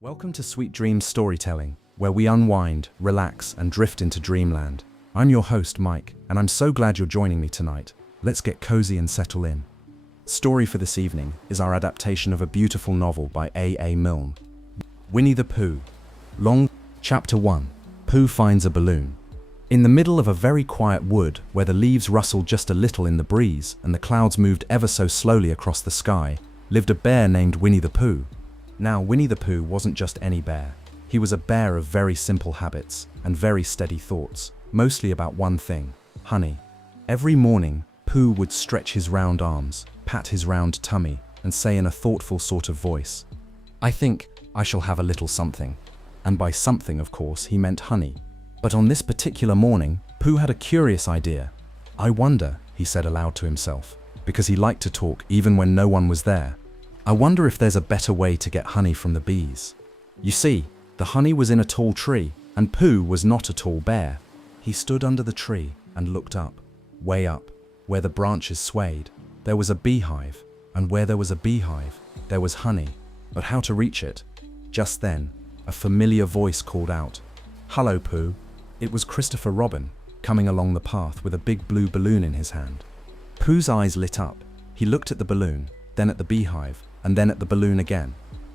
Welcome to Sweet Dreams Storytelling, where we unwind, relax, and drift into dreamland. I'm your host, Mike, and I'm so glad you're joining me tonight. Let's get cozy and settle in. Story for this evening is our adaptation of a beautiful novel by A. Milne. Winnie the Pooh. Chapter 1. Pooh finds a balloon. In the middle of a very quiet wood, where the leaves rustled just a little in the breeze and the clouds moved ever so slowly across the sky, lived a bear named Winnie the Pooh. Now, Winnie the Pooh wasn't just any bear. He was a bear of very simple habits and very steady thoughts, mostly about one thing: honey. Every morning, Pooh would stretch his round arms, pat his round tummy, and say in a thoughtful sort of voice, "I think I shall have a little something." And by something, of course, he meant honey. But on this particular morning, Pooh had a curious idea. "I wonder," he said aloud to himself, because he liked to talk even when no one was there. "I wonder if there's a better way to get honey from the bees." You see, the honey was in a tall tree, and Pooh was not a tall bear. He stood under the tree and looked up. Way up, where the branches swayed, there was a beehive, and where there was a beehive, there was honey. But how to reach it? Just then, a familiar voice called out, "Hello, Pooh." It was Christopher Robin, coming along the path with a big blue balloon in his hand. Pooh's eyes lit up. He looked at the balloon, then at the beehive, and then at the balloon again.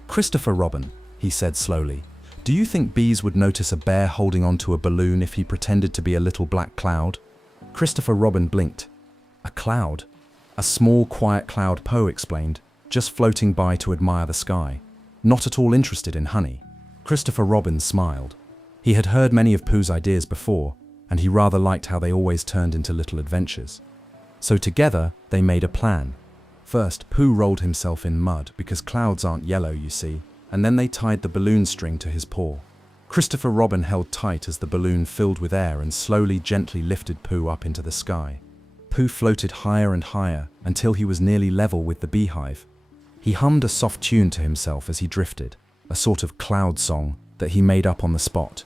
"Christopher Robin," he said slowly, "do you think bees would notice a bear holding onto a balloon if he pretended to be a little black cloud?" Christopher Robin blinked. "A cloud?" "A small, quiet cloud," Poe explained, "just floating by to admire the sky. Not at all interested in honey." Christopher Robin smiled. He had heard many of Pooh's ideas before, and he rather liked how they always turned into little adventures. So together, they made a plan. First, Pooh rolled himself in mud, because clouds aren't yellow, you see, and then they tied the balloon string to his paw. Christopher Robin held tight as the balloon filled with air and slowly, gently lifted Pooh up into the sky. Pooh floated higher and higher until he was nearly level with the beehive. He hummed a soft tune to himself as he drifted, a sort of cloud song that he made up on the spot.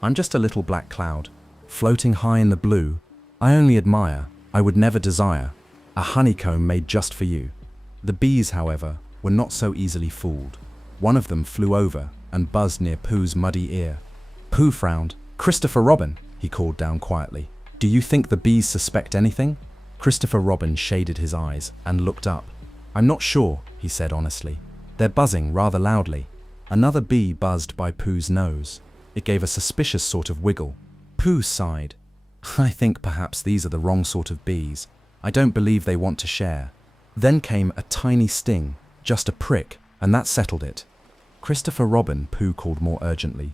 "I'm just a little black cloud, floating high in the blue. I only admire, I would never desire, a honeycomb made just for you." The bees, however, were not so easily fooled. One of them flew over and buzzed near Pooh's muddy ear. Pooh frowned. "Christopher Robin," he called down quietly, "do you think the bees suspect anything?" Christopher Robin shaded his eyes and looked up. "I'm not sure," he said honestly. "They're buzzing rather loudly." Another bee buzzed by Pooh's nose. It gave a suspicious sort of wiggle. Pooh sighed. "I think perhaps these are the wrong sort of bees. I don't believe they want to share." Then came a tiny sting, just a prick, and that settled it. "Christopher Robin," Pooh called more urgently,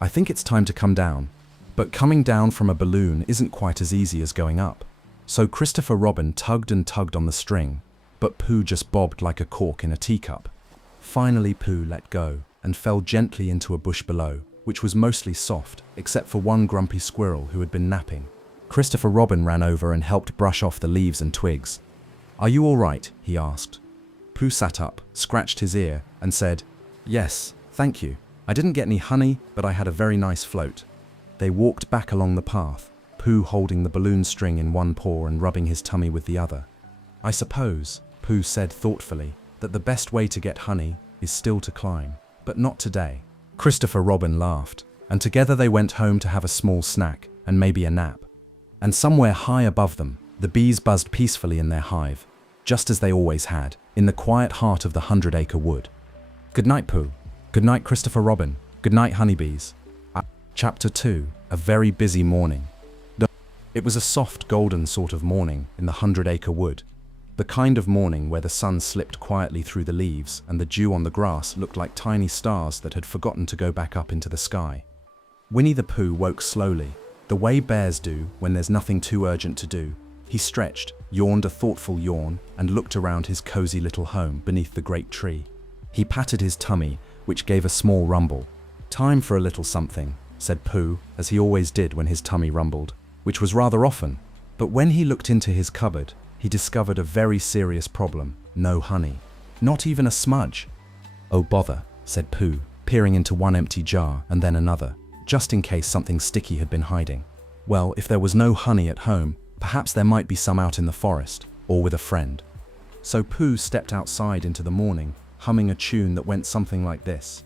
"I think it's time to come down." But coming down from a balloon isn't quite as easy as going up. So Christopher Robin tugged and tugged on the string, but Pooh just bobbed like a cork in a teacup. Finally, Pooh let go and fell gently into a bush below, which was mostly soft, except for one grumpy squirrel who had been napping. Christopher Robin ran over and helped brush off the leaves and twigs. "Are you all right?" he asked. Pooh sat up, scratched his ear, and said, "Yes, thank you. I didn't get any honey, but I had a very nice float." They walked back along the path, Pooh holding the balloon string in one paw and rubbing his tummy with the other. "I suppose," Pooh said thoughtfully, "that the best way to get honey is still to climb, but not today." Christopher Robin laughed, and together they went home to have a small snack and maybe a nap. And somewhere high above them, the bees buzzed peacefully in their hive, just as they always had, in the quiet heart of the 100-acre wood. "Good night, Pooh. Good night, Christopher Robin. Good night, honeybees." Chapter 2. A very busy morning. It was a soft, golden sort of morning in the 100-acre wood. The kind of morning where the sun slipped quietly through the leaves and the dew on the grass looked like tiny stars that had forgotten to go back up into the sky. Winnie the Pooh woke slowly, the way bears do when there's nothing too urgent to do. He stretched, yawned a thoughtful yawn, and looked around his cozy little home beneath the great tree. He patted his tummy, which gave a small rumble. "Time for a little something," said Pooh, as he always did when his tummy rumbled, which was rather often. But when he looked into his cupboard, he discovered a very serious problem: no honey. Not even a smudge. "Oh bother," said Pooh, peering into one empty jar and then another, just in case something sticky had been hiding. Well, if there was no honey at home, perhaps there might be some out in the forest, or with a friend. So Pooh stepped outside into the morning, humming a tune that went something like this.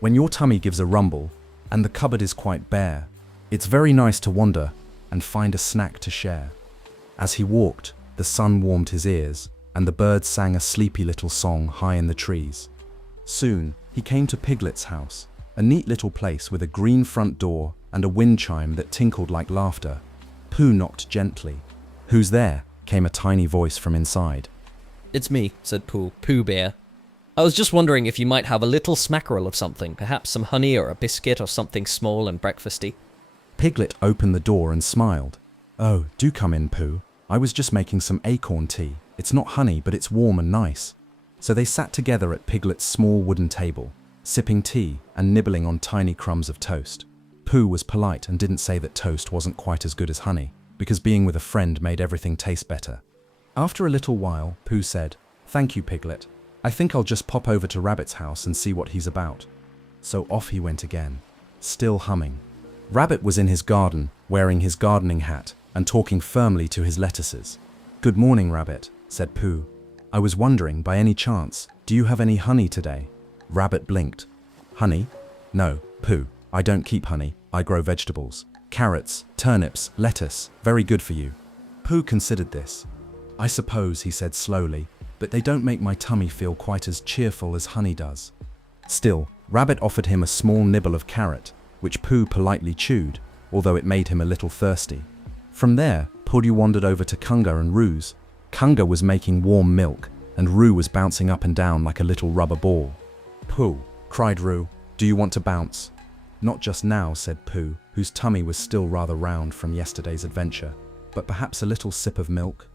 When your tummy gives a rumble, and the cupboard is quite bare, it's very nice to wander and find a snack to share. As he walked, the sun warmed his ears, and the birds sang a sleepy little song high in the trees. Soon, he came to Piglet's house, a neat little place with a green front door and a wind chime that tinkled like laughter. Pooh knocked gently. "Who's there?" came a tiny voice from inside. "It's me," said Pooh, Pooh Bear. "I was just wondering if you might have a little smackerel of something, perhaps some honey or a biscuit or something small and breakfasty." Piglet opened the door and smiled. "Oh, do come in, Pooh. I was just making some acorn tea. It's not honey, but it's warm and nice." So they sat together at Piglet's small wooden table, sipping tea and nibbling on tiny crumbs of toast. Pooh was polite and didn't say that toast wasn't quite as good as honey, because being with a friend made everything taste better. After a little while, Pooh said, "Thank you, Piglet. I think I'll just pop over to Rabbit's house and see what he's about." So off he went again, still humming. Rabbit was in his garden, wearing his gardening hat and talking firmly to his lettuces. "Good morning, Rabbit," said Pooh. "I was wondering, by any chance, do you have any honey today?" Rabbit blinked. "Honey? No, Pooh, I don't keep honey. I grow vegetables. Carrots, turnips, lettuce, very good for you." Pooh considered this. "I suppose," he said slowly, "but they don't make my tummy feel quite as cheerful as honey does." Still, Rabbit offered him a small nibble of carrot, which Pooh politely chewed, although it made him a little thirsty. From there, Pooh wandered over to Kunga and Roo's. Kunga was making warm milk, and Roo was bouncing up and down like a little rubber ball. "Pooh," cried Roo, "do you want to bounce?" "Not just now," said Pooh, whose tummy was still rather round from yesterday's adventure. "But perhaps a little sip of milk?"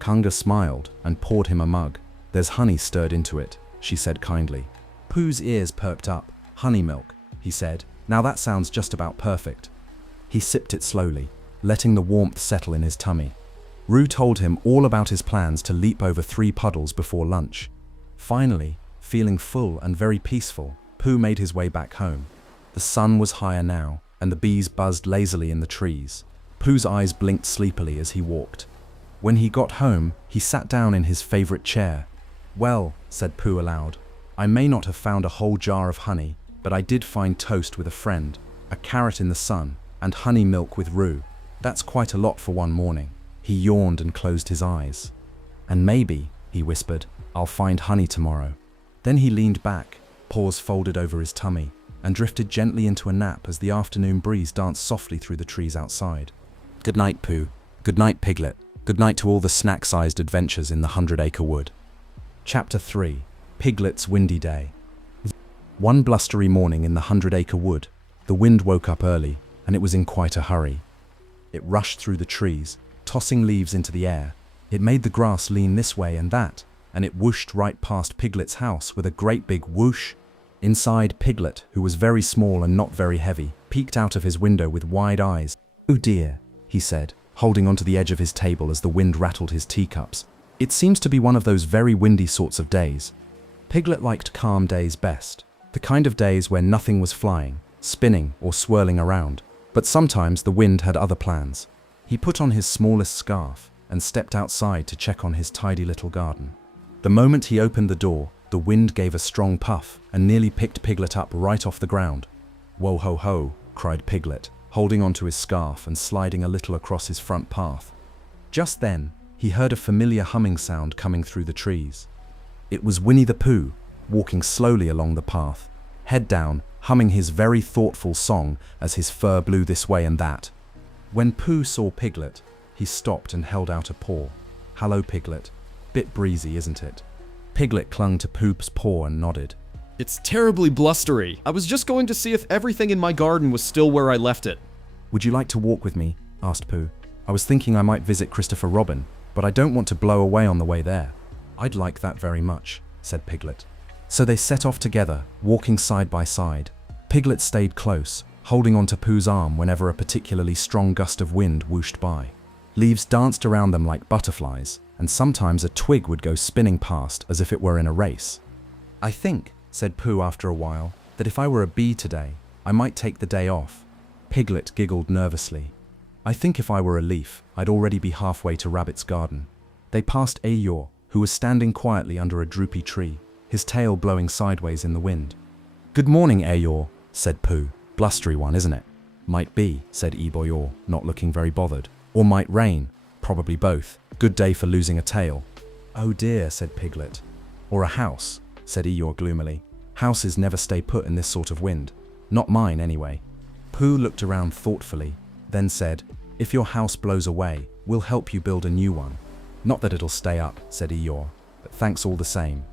Kunga smiled and poured him a mug. "There's honey stirred into it," she said kindly. Pooh's ears perked up. "Honey milk," he said. "Now that sounds just about perfect." He sipped it slowly, letting the warmth settle in his tummy. Roo told him all about his plans to leap over 3 puddles before lunch. Finally, feeling full and very peaceful, Pooh made his way back home. The sun was higher now, and the bees buzzed lazily in the trees. Pooh's eyes blinked sleepily as he walked. When he got home, he sat down in his favorite chair. "Well," said Pooh aloud, "I may not have found a whole jar of honey, but I did find toast with a friend, a carrot in the sun, and honey milk with Roo. That's quite a lot for one morning." He yawned and closed his eyes. "And maybe," he whispered, "I'll find honey tomorrow." Then he leaned back, paws folded over his tummy, and drifted gently into a nap as the afternoon breeze danced softly through the trees outside. Good night, Pooh. Good night, Piglet. Good night to all the snack-sized adventures in the 100-acre wood. Chapter 3. Piglet's Windy Day. One blustery morning in the 100-acre wood, the wind woke up early, and it was in quite a hurry. It rushed through the trees, tossing leaves into the air. It made the grass lean this way and that, and it whooshed right past Piglet's house with a great big whoosh. Inside, Piglet, who was very small and not very heavy, peeked out of his window with wide eyes. "Oh dear," he said, holding onto the edge of his table as the wind rattled his teacups. "It seems to be one of those very windy sorts of days." Piglet liked calm days best, the kind of days where nothing was flying, spinning, or swirling around. But sometimes the wind had other plans. He put on his smallest scarf and stepped outside to check on his tidy little garden. The moment he opened the door, the wind gave a strong puff and nearly picked Piglet up right off the ground. "Whoa ho ho," cried Piglet, holding onto his scarf and sliding a little across his front path. Just then, he heard a familiar humming sound coming through the trees. It was Winnie the Pooh, walking slowly along the path, head down, humming his very thoughtful song as his fur blew this way and that. When Pooh saw Piglet, he stopped and held out a paw. "Hello, Piglet. Bit breezy, isn't it?" Piglet clung to Pooh's paw and nodded. "It's terribly blustery. I was just going to see if everything in my garden was still where I left it." "Would you like to walk with me?" asked Pooh. "I was thinking I might visit Christopher Robin, but I don't want to blow away on the way there." "I'd like that very much," said Piglet. So they set off together, walking side by side. Piglet stayed close, holding onto Pooh's arm whenever a particularly strong gust of wind whooshed by. Leaves danced around them like butterflies, and sometimes a twig would go spinning past as if it were in a race. "I think," said Pooh after a while, "that if I were a bee today, I might take the day off." Piglet giggled nervously. "I think if I were a leaf, I'd already be halfway to Rabbit's garden." They passed Eeyore, who was standing quietly under a droopy tree, his tail blowing sideways in the wind. Good morning, Eeyore, said Pooh. Blustery one, isn't it? Might be, said Eeyore, not looking very bothered. Or might rain. Probably both. Good day for losing a tail. Oh dear, said Piglet. Or a house, said Eeyore gloomily. Houses never stay put in this sort of wind. Not mine, anyway. Pooh looked around thoughtfully, then said, If your house blows away, we'll help you build a new one. Not that it'll stay up, said Eeyore, but thanks all the same.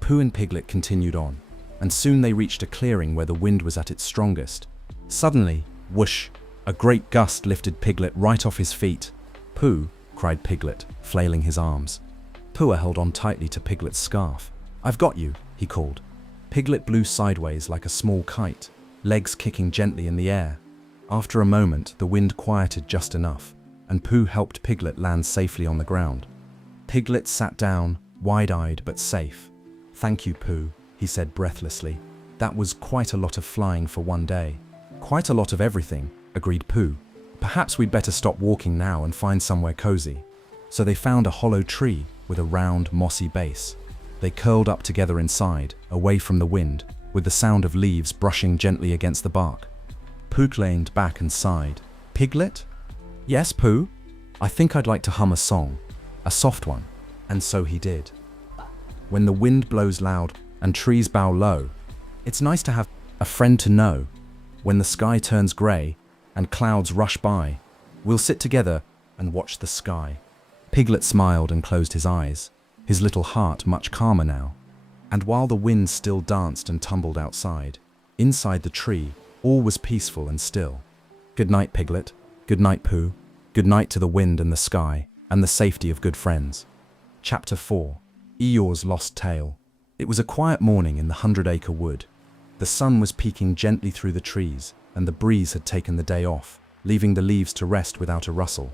Pooh and Piglet continued on, and soon they reached a clearing where the wind was at its strongest. Suddenly, whoosh, a great gust lifted Piglet right off his feet. Pooh, cried Piglet, flailing his arms. Pooh held on tightly to Piglet's scarf. I've got you, he called. Piglet blew sideways like a small kite, legs kicking gently in the air. After a moment, the wind quieted just enough, and Pooh helped Piglet land safely on the ground. Piglet sat down, wide-eyed but safe. Thank you, Pooh, he said breathlessly. That was quite a lot of flying for one day. Quite a lot of everything, agreed Pooh. Perhaps we'd better stop walking now and find somewhere cozy. So they found a hollow tree with a round, mossy base. They curled up together inside, away from the wind, with the sound of leaves brushing gently against the bark. Pooh leaned back and sighed. Piglet? Yes, Pooh? I think I'd like to hum a song. A soft one. And so he did. When the wind blows loud and trees bow low, it's nice to have a friend to know. When the sky turns grey and clouds rush by, we'll sit together and watch the sky. Piglet smiled and closed his eyes, his little heart much calmer now. And while the wind still danced and tumbled outside, inside the tree, all was peaceful and still. Good night, Piglet. Good night, Pooh. Good night to the wind and the sky, and the safety of good friends. Chapter 4. Eeyore's Lost Tail. It was a quiet morning in the 100-acre wood. The sun was peeking gently through the trees, and the breeze had taken the day off, leaving the leaves to rest without a rustle.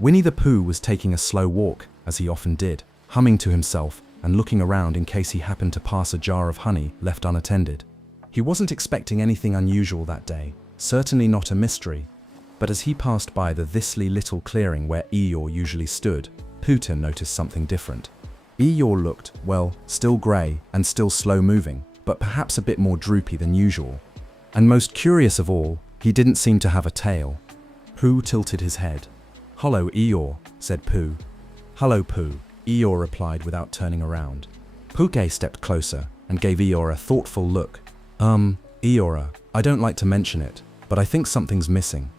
Winnie the Pooh was taking a slow walk, as he often did, humming to himself and looking around in case he happened to pass a jar of honey left unattended. He wasn't expecting anything unusual that day, certainly not a mystery, but as he passed by the thisly little clearing where Eeyore usually stood, Pooh noticed something different. Eeyore looked, well, still grey and still slow-moving, but perhaps a bit more droopy than usual. And most curious of all, he didn't seem to have a tail. Pooh tilted his head. "Hello, Eeyore," said Pooh. "Hello, Pooh," Eeyore replied without turning around. Pooh stepped closer and gave Eeyore a thoughtful look. Eeyore, I don't like to mention it, but I think something's missing."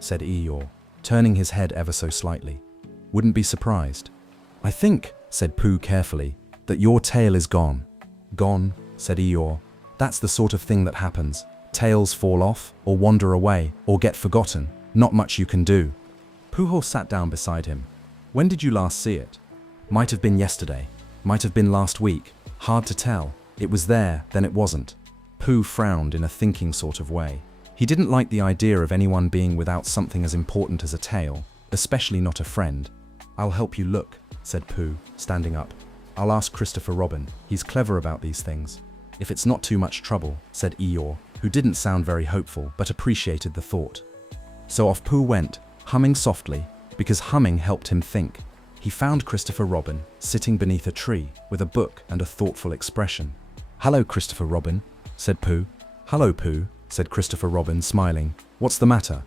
Said Eeyore, turning his head ever so slightly. "Wouldn't be surprised." "I think," said Pooh carefully, "that your tail is gone." "Gone," said Eeyore. "That's the sort of thing that happens. Tails fall off, or wander away, or get forgotten. Not much you can do." Pooh sat down beside him. "When did you last see it?" "Might have been yesterday. Might have been last week. Hard to tell. It was there, then it wasn't." Pooh frowned in a thinking sort of way. He didn't like the idea of anyone being without something as important as a tail, especially not a friend. "I'll help you look," said Pooh, standing up. "I'll ask Christopher Robin. He's clever about these things." "If it's not too much trouble," said Eeyore, who didn't sound very hopeful but appreciated the thought. So off Pooh went, humming softly, because humming helped him think. He found Christopher Robin sitting beneath a tree with a book and a thoughtful expression. "Hello, Christopher Robin," said Pooh. "Hello, Pooh," said Christopher Robin, smiling. "What's the matter?"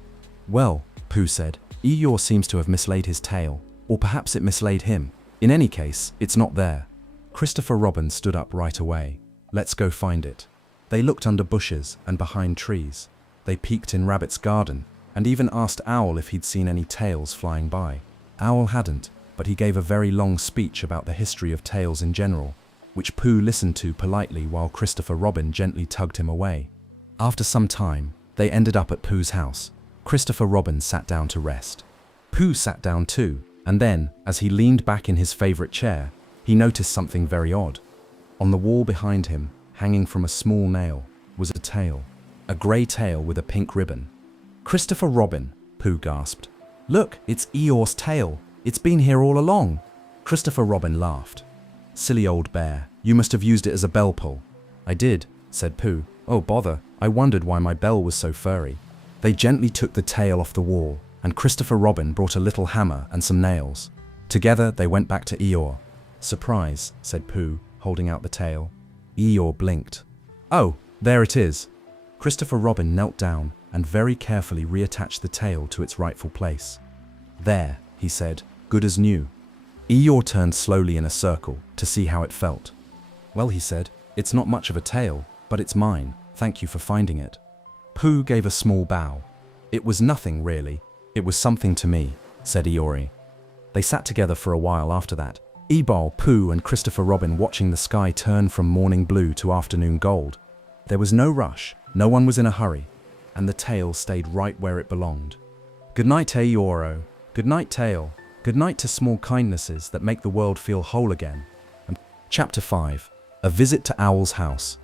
"Well," Pooh said, "Eeyore seems to have mislaid his tail, or perhaps it mislaid him. In any case, it's not there." Christopher Robin stood up right away. "Let's go find it." They looked under bushes and behind trees. They peeked in Rabbit's garden, and even asked Owl if he'd seen any tails flying by. Owl hadn't, but he gave a very long speech about the history of tails in general, which Pooh listened to politely while Christopher Robin gently tugged him away. After some time, they ended up at Pooh's house. Christopher Robin sat down to rest. Pooh sat down too, and then, as he leaned back in his favorite chair, he noticed something very odd. On the wall behind him, hanging from a small nail, was a tail. A grey tail with a pink ribbon. "Christopher Robin," Pooh gasped. "Look, it's Eeyore's tail. It's been here all along." Christopher Robin laughed. "Silly old bear, you must have used it as a bell pull." "I did," said Pooh. "Oh bother, I wondered why my bell was so furry." They gently took the tail off the wall, and Christopher Robin brought a little hammer and some nails. Together they went back to Eeyore. "Surprise," said Pooh, holding out the tail. Eeyore blinked. "Oh, There it is. Christopher Robin knelt down and very carefully reattached the tail to its rightful place. There, he said, good as new. Eeyore turned slowly in a circle to see how it felt. Well, he said, it's not much of a tail, but it's mine. Thank you for finding it. Pooh gave a small bow. It was nothing, really. It was something to me, said Eeyore. They sat together for a while after that. Eeyore, Pooh, and Christopher Robin watching the sky turn from morning blue to afternoon gold. There was no rush, no one was in a hurry, and the tail stayed right where it belonged. Good night, Eeyore. Good night, tail. Good night to small kindnesses that make the world feel whole again. And Chapter 5. A Visit to Owl's House.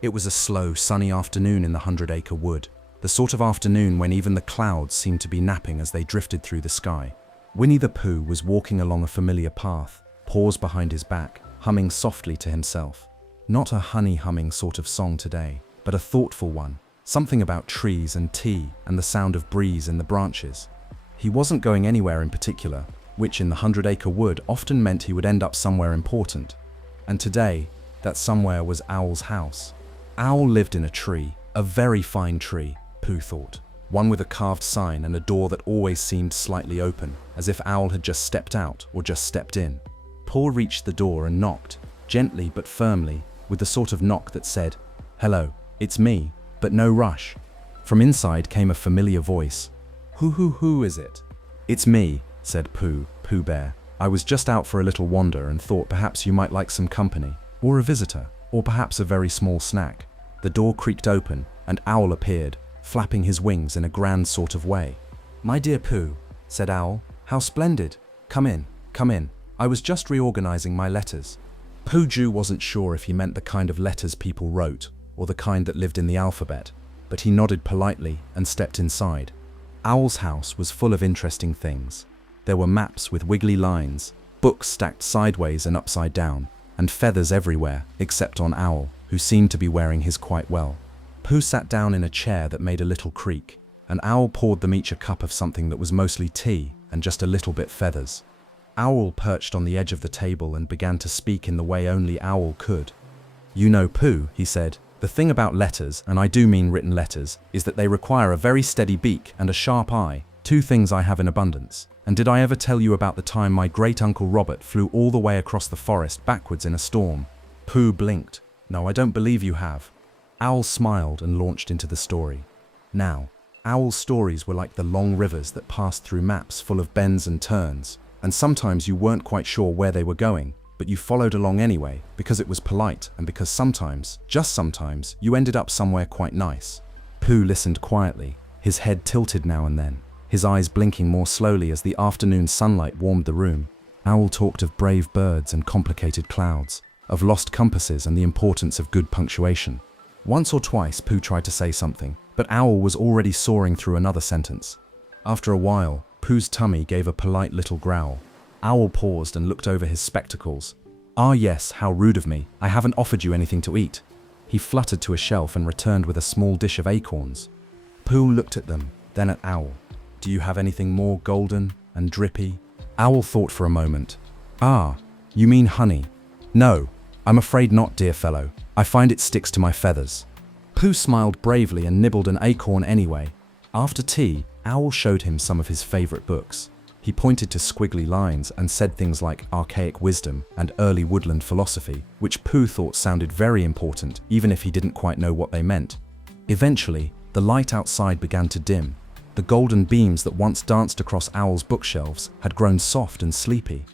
It was a slow, sunny afternoon in the 100-acre wood, the sort of afternoon when even the clouds seemed to be napping as they drifted through the sky. Winnie the Pooh was walking along a familiar path, paws behind his back, humming softly to himself. Not a honey-humming sort of song today, but a thoughtful one, something about trees and tea and the sound of breeze in the branches. He wasn't going anywhere in particular, which in the 100-acre wood often meant he would end up somewhere important. And today, that somewhere was Owl's house. Owl lived in a tree, a very fine tree, Pooh thought. One with a carved sign and a door that always seemed slightly open, as if Owl had just stepped out or just stepped in. Paul reached the door and knocked, gently but firmly, with the sort of knock that said, "Hello, it's me, but no rush." From inside came a familiar voice. Who is it?" "It's me," said Pooh Bear. "I was just out for a little wander and thought perhaps you might like some company, or a visitor, or perhaps a very small snack." The door creaked open, and Owl appeared, flapping his wings in a grand sort of way. "My dear Pooh," said Owl, "how splendid. Come in, come in. I was just reorganizing my letters." Pooh wasn't sure if he meant the kind of letters people wrote, or the kind that lived in the alphabet, but he nodded politely and stepped inside. Owl's house was full of interesting things. There were maps with wiggly lines, books stacked sideways and upside down, and feathers everywhere, except on Owl, who seemed to be wearing his quite well. Pooh sat down in a chair that made a little creak, and Owl poured them each a cup of something that was mostly tea and just a little bit feathers. Owl perched on the edge of the table and began to speak in the way only Owl could. "You know, Pooh," he said, "the thing about letters, and I do mean written letters, is that they require a very steady beak and a sharp eye, two things I have in abundance. And did I ever tell you about the time my great-uncle Robert flew all the way across the forest backwards in a storm?" Pooh blinked. "No, I don't believe you have." Owl smiled and launched into the story. Now, Owl's stories were like the long rivers that passed through maps full of bends and turns, and sometimes you weren't quite sure where they were going, but you followed along anyway because it was polite and because sometimes, just sometimes, you ended up somewhere quite nice. Pooh listened quietly, his head tilted now and then, his eyes blinking more slowly as the afternoon sunlight warmed the room. Owl talked of brave birds and complicated clouds, of lost compasses and the importance of good punctuation. Once or twice Pooh tried to say something, but Owl was already soaring through another sentence. After a while, Pooh's tummy gave a polite little growl. Owl paused and looked over his spectacles. "Ah yes, how rude of me. I haven't offered you anything to eat." He fluttered to a shelf and returned with a small dish of acorns. Pooh looked at them, then at Owl. "Do you have anything more golden and drippy?" Owl thought for a moment. "Ah, you mean honey? No, I'm afraid not, dear fellow. I find it sticks to my feathers." Pooh smiled bravely and nibbled an acorn anyway. After tea, Owl showed him some of his favorite books. He pointed to squiggly lines and said things like archaic wisdom and early woodland philosophy, which Pooh thought sounded very important, even if he didn't quite know what they meant. Eventually, the light outside began to dim. The golden beams that once danced across Owl's bookshelves had grown soft and sleepy.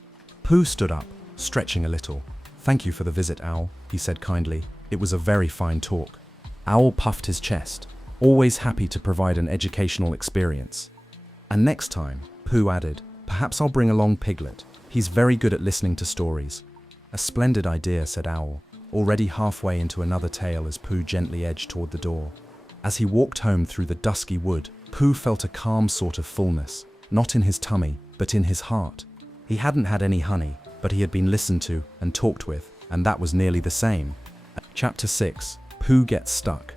Pooh stood up, stretching a little. "Thank you for the visit, Owl," he said kindly. "It was a very fine talk." Owl puffed his chest, always happy to provide an educational experience. "And next time," Pooh added, "perhaps I'll bring along Piglet. He's very good at listening to stories." "A splendid idea," said Owl, already halfway into another tale as Pooh gently edged toward the door. As he walked home through the dusky wood, Pooh felt a calm sort of fullness, not in his tummy, but in his heart. He hadn't had any honey, but he had been listened to and talked with, and that was nearly the same. Chapter 6. Pooh Gets Stuck.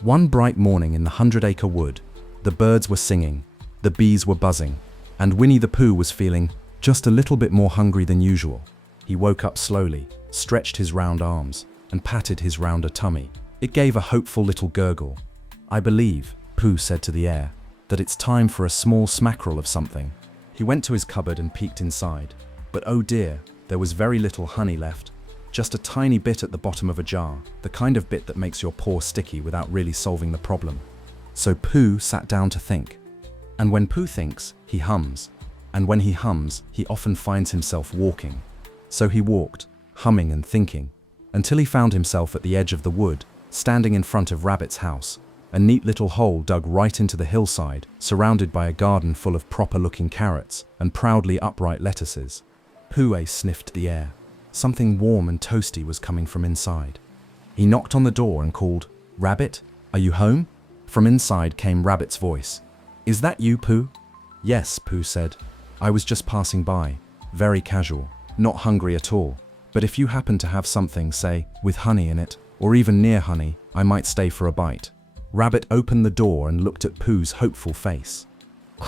One bright morning in the 100-acre wood, the birds were singing, the bees were buzzing, and Winnie the Pooh was feeling just a little bit more hungry than usual. He woke up slowly, stretched his round arms, and patted his rounder tummy. It gave a hopeful little gurgle. "I believe," Pooh said to the air, "that it's time for a small smackerel of something." He went to his cupboard and peeked inside. But oh dear, there was very little honey left. Just a tiny bit at the bottom of a jar, the kind of bit that makes your paw sticky without really solving the problem. So Pooh sat down to think. And when Pooh thinks, he hums. And when he hums, he often finds himself walking. So he walked, humming and thinking, until he found himself at the edge of the wood, standing in front of Rabbit's house, a neat little hole dug right into the hillside, surrounded by a garden full of proper-looking carrots and proudly upright lettuces. Pooh sniffed the air. Something warm and toasty was coming from inside. He knocked on the door and called, "Rabbit, are you home?" From inside came Rabbit's voice. "Is that you, Pooh?" "Yes," Pooh said. "I was just passing by. Very casual. Not hungry at all. But if you happen to have something, say, with honey in it, or even near honey, I might stay for a bite." Rabbit opened the door and looked at Pooh's hopeful face.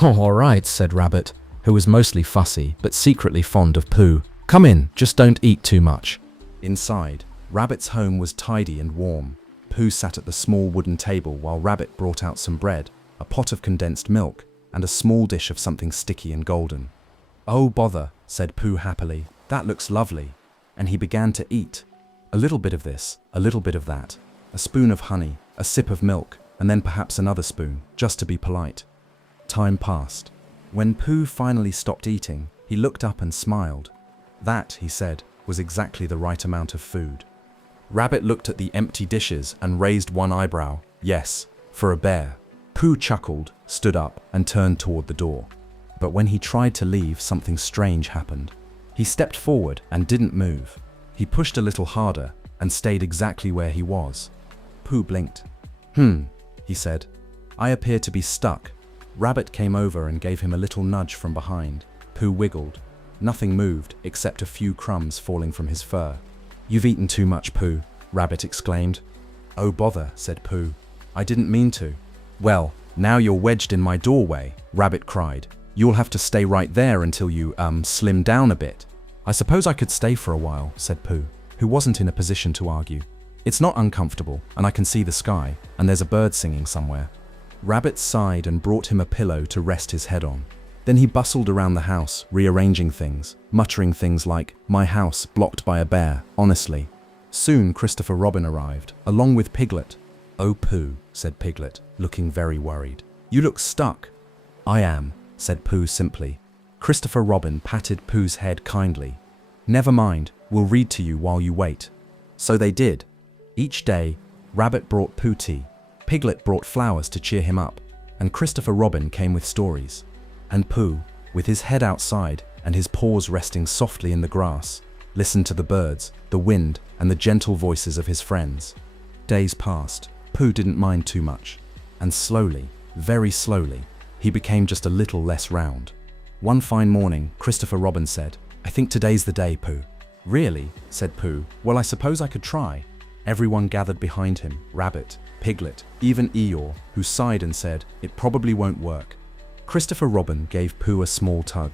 "Oh, all right," said Rabbit, who was mostly fussy but secretly fond of Pooh. "Come in, just don't eat too much." Inside, Rabbit's home was tidy and warm. Pooh sat at the small wooden table while Rabbit brought out some bread, a pot of condensed milk, and a small dish of something sticky and golden. "Oh, bother," said Pooh happily. "That looks lovely." And he began to eat. A little bit of this, a little bit of that, a spoon of honey, a sip of milk, and then perhaps another spoon, just to be polite. Time passed. When Pooh finally stopped eating, he looked up and smiled. That, he said, was exactly the right amount of food. Rabbit looked at the empty dishes and raised one eyebrow. Yes, for a bear. Pooh chuckled, stood up, and turned toward the door. But when he tried to leave, something strange happened. He stepped forward and didn't move. He pushed a little harder and stayed exactly where he was. Pooh blinked. He said. "I appear to be stuck." Rabbit came over and gave him a little nudge from behind. Pooh wiggled. Nothing moved except a few crumbs falling from his fur. "You've eaten too much, Pooh," Rabbit exclaimed. "Oh bother," said Pooh. "I didn't mean to." "Well, now you're wedged in my doorway," Rabbit cried. "You'll have to stay right there until you, slim down a bit." "I suppose I could stay for a while," said Pooh, who wasn't in a position to argue. "It's not uncomfortable, and I can see the sky, and there's a bird singing somewhere." Rabbit sighed and brought him a pillow to rest his head on. Then he bustled around the house, rearranging things, muttering things like, "My house blocked by a bear, honestly." Soon Christopher Robin arrived, along with Piglet. "Oh, Pooh," said Piglet, looking very worried. "You look stuck." "I am," said Pooh simply. Christopher Robin patted Pooh's head kindly. "Never mind, we'll read to you while you wait." So they did. Each day, Rabbit brought Pooh tea, Piglet brought flowers to cheer him up, and Christopher Robin came with stories. And Pooh, with his head outside and his paws resting softly in the grass, listened to the birds, the wind, and the gentle voices of his friends. Days passed. Pooh didn't mind too much, and slowly, very slowly, he became just a little less round. One fine morning, Christopher Robin said, "I think today's the day, Pooh." "Really?" said Pooh. "Well, I suppose I could try." Everyone gathered behind him, Rabbit, Piglet, even Eeyore, who sighed and said, "It probably won't work." Christopher Robin gave Pooh a small tug.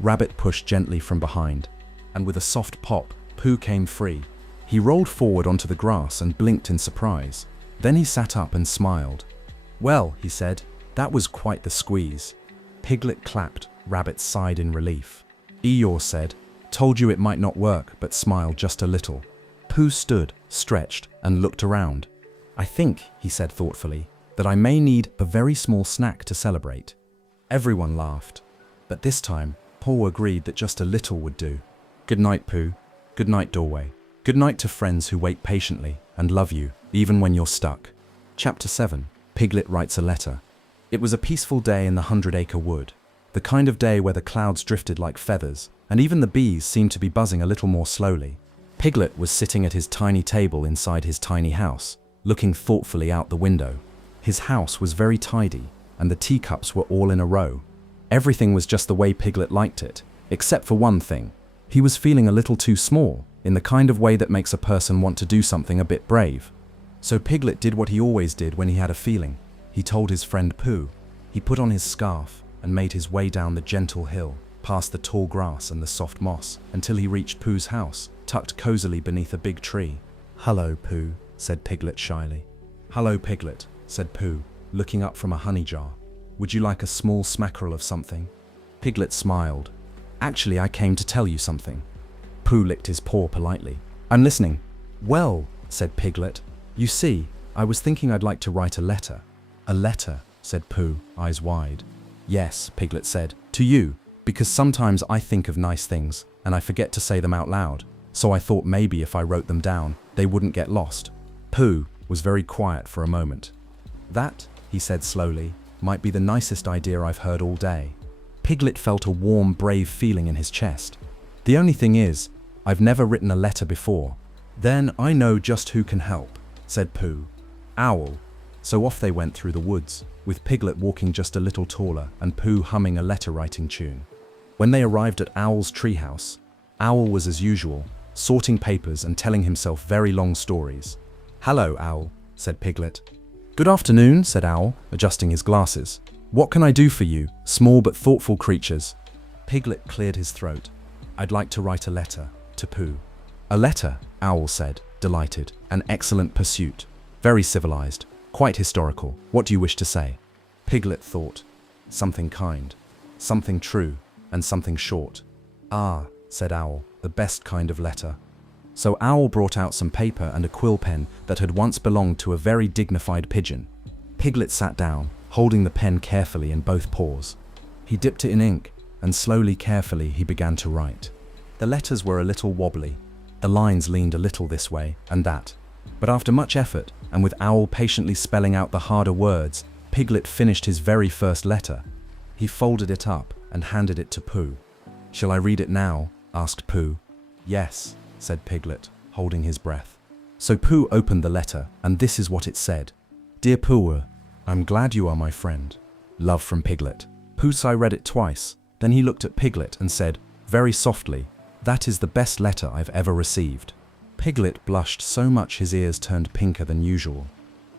Rabbit pushed gently from behind, and with a soft pop, Pooh came free. He rolled forward onto the grass and blinked in surprise. Then he sat up and smiled. "Well," he said, "that was quite the squeeze." Piglet clapped. Rabbit sighed in relief. Eeyore said, "Told you it might not work," but smiled just a little. Pooh stood, stretched, and looked around. "I think," he said thoughtfully, "that I may need a very small snack to celebrate." Everyone laughed, but this time, Pooh agreed that just a little would do. "Good night, Pooh. Good night, Doorway. Good night to friends who wait patiently and love you, even when you're stuck." Chapter 7. Piglet Writes a Letter. It was a peaceful day in the 100-acre wood, the kind of day where the clouds drifted like feathers, and even the bees seemed to be buzzing a little more slowly. Piglet was sitting at his tiny table inside his tiny house, looking thoughtfully out the window. His house was very tidy, and the teacups were all in a row. Everything was just the way Piglet liked it, except for one thing. He was feeling a little too small, in the kind of way that makes a person want to do something a bit brave. So Piglet did what he always did when he had a feeling. He told his friend Pooh. He put on his scarf and made his way down the gentle hill, past the tall grass and the soft moss, until he reached Pooh's house, tucked cozily beneath a big tree. "Hello, Pooh," said Piglet shyly. "Hello, Piglet," said Pooh, looking up from a honey jar. "Would you like a small smackerel of something?" Piglet smiled. "Actually, I came to tell you something." Pooh licked his paw politely. "I'm listening." "Well," said Piglet, "you see, I was thinking I'd like to write a letter." "A letter?" said Pooh, eyes wide. "Yes," Piglet said, "to you, because sometimes I think of nice things and I forget to say them out loud, so I thought maybe if I wrote them down, they wouldn't get lost." Pooh was very quiet for a moment. "That," he said slowly, "might be the nicest idea I've heard all day." Piglet felt a warm, brave feeling in his chest. "The only thing is, I've never written a letter before." "Then I know just who can help," said Pooh. "Owl." So off they went through the woods, with Piglet walking just a little taller and Pooh humming a letter-writing tune. When they arrived at Owl's treehouse, Owl was as usual, sorting papers and telling himself very long stories. "Hello, Owl," said Piglet. "Good afternoon," said Owl, adjusting his glasses. "What can I do for you, small but thoughtful creatures?" Piglet cleared his throat. "I'd like to write a letter to Pooh." "A letter," Owl said, delighted. "An excellent pursuit. Very civilized, quite historical. What do you wish to say?" Piglet thought. Something kind, something true, and something short. "Ah," said Owl, "the best kind of letter." So Owl brought out some paper and a quill pen that had once belonged to a very dignified pigeon. Piglet sat down, holding the pen carefully in both paws. He dipped it in ink, and slowly, carefully, he began to write. The letters were a little wobbly. The lines leaned a little this way and that. But after much effort, and with Owl patiently spelling out the harder words, Piglet finished his very first letter. He folded it up and handed it to Pooh. "Shall I read it now?" asked Pooh. "Yes," said Piglet, holding his breath. So Pooh opened the letter, and this is what it said. "Dear Pooh, I'm glad you are my friend. Love from Piglet." Pooh read it twice, then he looked at Piglet and said, very softly, "That is the best letter I've ever received." Piglet blushed so much his ears turned pinker than usual.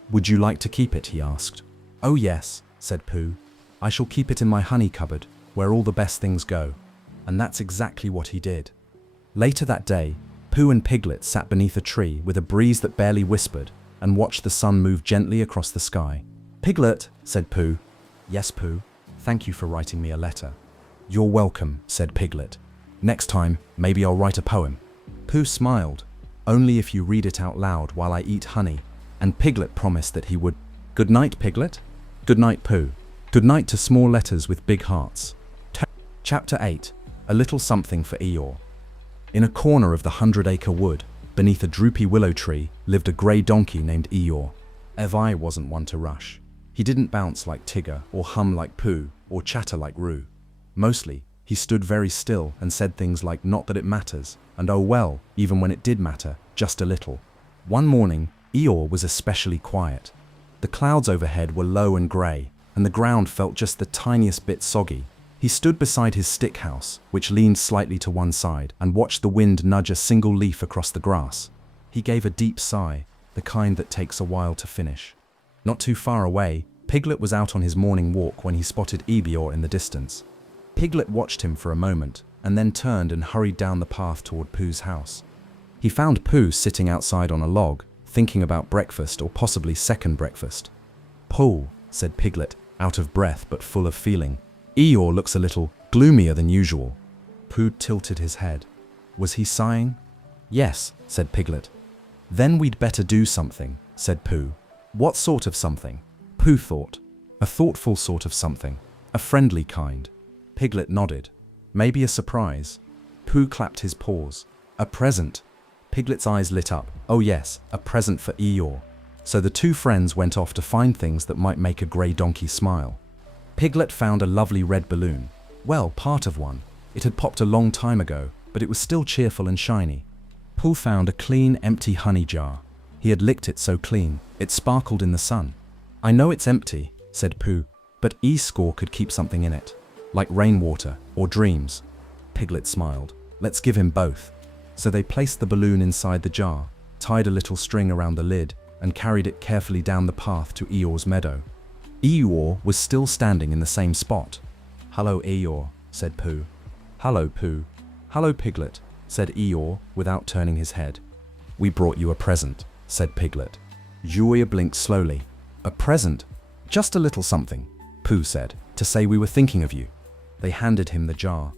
"Would you like to keep it?" he asked. "Oh yes," said Pooh. "I shall keep it in my honey cupboard, where all the best things go." And that's exactly what he did. Later that day, Pooh and Piglet sat beneath a tree with a breeze that barely whispered and watched the sun move gently across the sky. "Piglet," said Pooh. "Yes, Pooh. Thank you for writing me a letter." "You're welcome," said Piglet. "Next time, maybe I'll write a poem." Pooh smiled. "Only if you read it out loud while I eat honey." And Piglet promised that he would. Good night, Piglet. Good night, Pooh. Good night to small letters with big hearts. Chapter 8. A Little Something for Eeyore. In a corner of the 100-acre wood, beneath a droopy willow tree, lived a grey donkey named Eeyore. Evi wasn't one to rush. He didn't bounce like Tigger, or hum like Pooh, or chatter like Roo. Mostly, he stood very still and said things like "not that it matters," and "oh well," even when it did matter, just a little. One morning, Eeyore was especially quiet. The clouds overhead were low and grey, and the ground felt just the tiniest bit soggy. He stood beside his stick house, which leaned slightly to one side, and watched the wind nudge a single leaf across the grass. He gave a deep sigh, the kind that takes a while to finish. Not too far away, Piglet was out on his morning walk when he spotted Eeyore in the distance. Piglet watched him for a moment, and then turned and hurried down the path toward Pooh's house. He found Pooh sitting outside on a log, thinking about breakfast or possibly second breakfast. "Pooh," said Piglet, out of breath but full of feeling. "Eeyore looks a little gloomier than usual." Pooh tilted his head. Was he sighing? "Yes," said Piglet. "Then we'd better do something," said Pooh. "What sort of something?" Pooh thought. "A thoughtful sort of something. A friendly kind." Piglet nodded. "Maybe a surprise." Pooh clapped his paws. "A present." Piglet's eyes lit up. Oh yes, a present for Eeyore. So the two friends went off to find things that might make a grey donkey smile. Piglet found a lovely red balloon. Well, part of one. It had popped a long time ago, but it was still cheerful and shiny. Pooh found a clean, empty honey jar. He had licked it so clean, it sparkled in the sun. "I know it's empty," said Pooh, "but E-Score could keep something in it, like rainwater or dreams." Piglet smiled. "Let's give him both." So they placed the balloon inside the jar, tied a little string around the lid, and carried it carefully down the path to Eeyore's meadow. Eeyore was still standing in the same spot. "Hello, Eeyore," said Pooh. "Hello, Pooh." "Hello, Piglet," said Eeyore without turning his head. "We brought you a present," said Piglet. Julia blinked slowly. A present? Just a little something, Pooh said, to say we were thinking of you. They handed him the jar.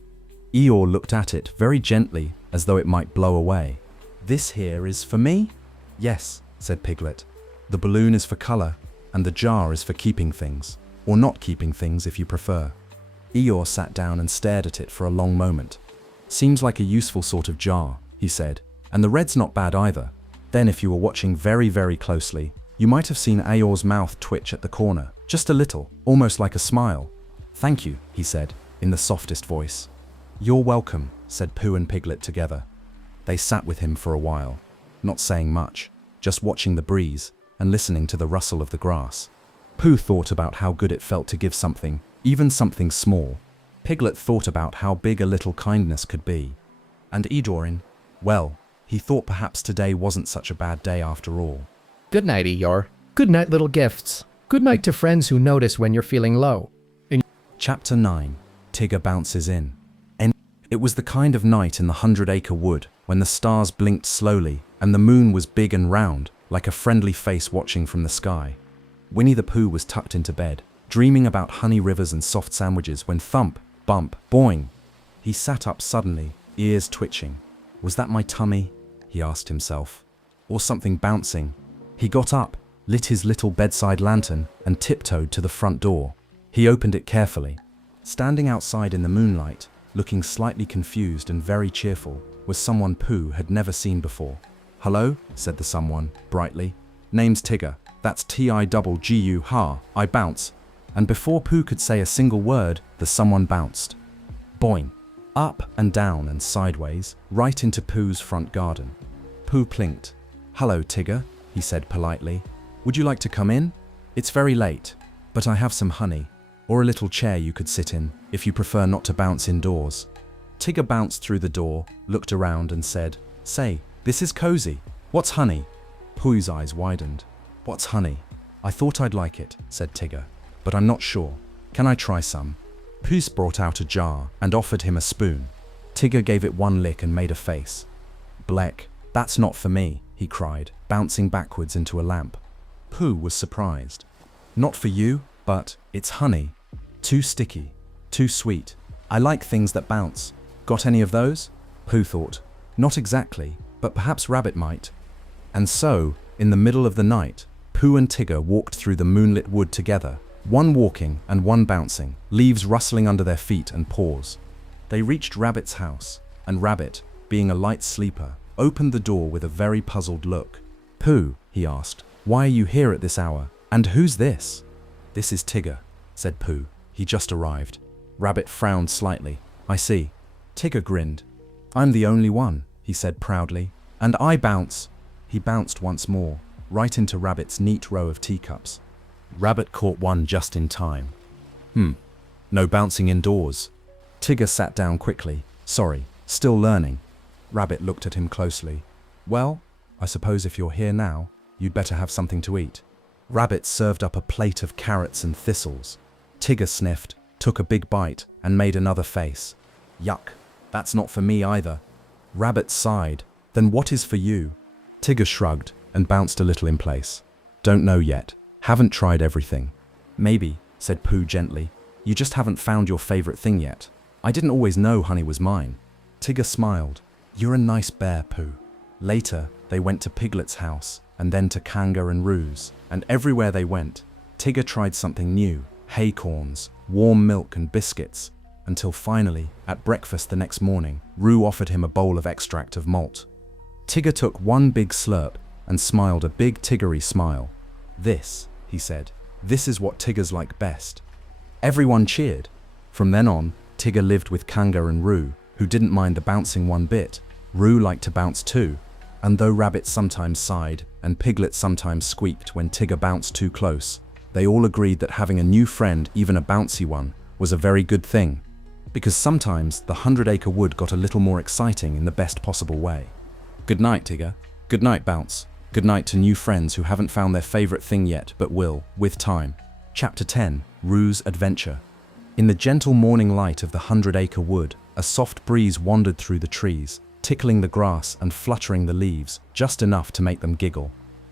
Eeyore looked at it very gently, as though it might blow away. This here is for me? Yes, said Piglet. The balloon is for color, and the jar is for keeping things, or not keeping things if you prefer. Eeyore sat down and stared at it for a long moment. Seems like a useful sort of jar, he said, and the red's not bad either. Then if you were watching very, very closely, you might have seen Eeyore's mouth twitch at the corner, just a little, almost like a smile. Thank you, he said, in the softest voice. You're welcome, said Pooh and Piglet together. They sat with him for a while, not saying much, just watching the breeze and listening to the rustle of the grass. Pooh thought about how good it felt to give something, even something small. Piglet thought about how big a little kindness could be. And Eeyore, well, he thought perhaps today wasn't such a bad day after all. Good night, Eeyore. Good night, little gifts. Good night to friends who notice when you're feeling low. Chapter 9. Tigger Bounces In. It was the kind of night in the 100-acre wood when the stars blinked slowly and the moon was big and round, like a friendly face watching from the sky. Winnie the Pooh was tucked into bed, dreaming about honey rivers and soft sandwiches when thump, bump, boing. He sat up suddenly, ears twitching. Was that my tummy? He asked himself. Or something bouncing? He got up, lit his little bedside lantern, and tiptoed to the front door. He opened it carefully. Standing outside in the moonlight, looking slightly confused and very cheerful, was someone Pooh had never seen before. Hello, said the someone, brightly. Name's Tigger. That's T-I-double-G-U, ha, I bounce. And before Pooh could say a single word, the someone bounced. Boing. Up and down and sideways, right into Pooh's front garden. Pooh plinked. Hello, Tigger, he said politely. Would you like to come in? It's very late, but I have some honey, or a little chair you could sit in, if you prefer not to bounce indoors. Tigger bounced through the door, looked around and said, Say, this is cozy. What's honey? Pooh's eyes widened. What's honey? I thought I'd like it, said Tigger, but I'm not sure. Can I try some? Pooh brought out a jar and offered him a spoon. Tigger gave it one lick and made a face. Bleck, that's not for me, he cried, bouncing backwards into a lamp. Pooh was surprised. Not for you, but it's honey. Too sticky, too sweet. I like things that bounce. Got any of those? Pooh thought. Not exactly, but perhaps Rabbit might. And so, in the middle of the night, Pooh and Tigger walked through the moonlit wood together, one walking and one bouncing, leaves rustling under their feet and paws. They reached Rabbit's house, and Rabbit, being a light sleeper, opened the door with a very puzzled look. Pooh, he asked, why are you here at this hour? And who's this? This is Tigger, said Pooh. He just arrived. Rabbit frowned slightly. I see. Tigger grinned. I'm the only one, he said proudly. And I bounce. He bounced once more, right into Rabbit's neat row of teacups. Rabbit caught one just in time. No bouncing indoors. Tigger sat down quickly. Sorry, still learning. Rabbit looked at him closely. Well, I suppose if you're here now, you'd better have something to eat. Rabbit served up a plate of carrots and thistles. Tigger sniffed, took a big bite, and made another face. Yuck, that's not for me either. Rabbit sighed. Then what is for you? Tigger shrugged and bounced a little in place. Don't know yet. Haven't tried everything. Maybe, said Pooh gently. You just haven't found your favorite thing yet. I didn't always know honey was mine. Tigger smiled. You're a nice bear, Pooh. Later, they went to Piglet's house, and then to Kanga and Roo's, and everywhere they went, Tigger tried something new, haycorns, warm milk and biscuits, until finally, at breakfast the next morning, Roo offered him a bowl of extract of malt. Tigger took one big slurp and smiled a big tiggery smile. This, he said, this is what Tiggers like best. Everyone cheered. From then on, Tigger lived with Kanga and Roo, who didn't mind the bouncing one bit. Roo liked to bounce too, and though Rabbit sometimes sighed and Piglet sometimes squeaked when Tigger bounced too close, they all agreed that having a new friend, even a bouncy one, was a very good thing, because sometimes the 100-acre wood got a little more exciting in the best possible way. Good night, Tigger. Good night, Bounce. Good night to new friends who haven't found their favorite thing yet but will, with time. Chapter 10. Roo's Adventure. In the gentle morning light of the 100-acre wood, a soft breeze wandered through the trees, tickling the grass and fluttering the leaves, just enough to make them giggle.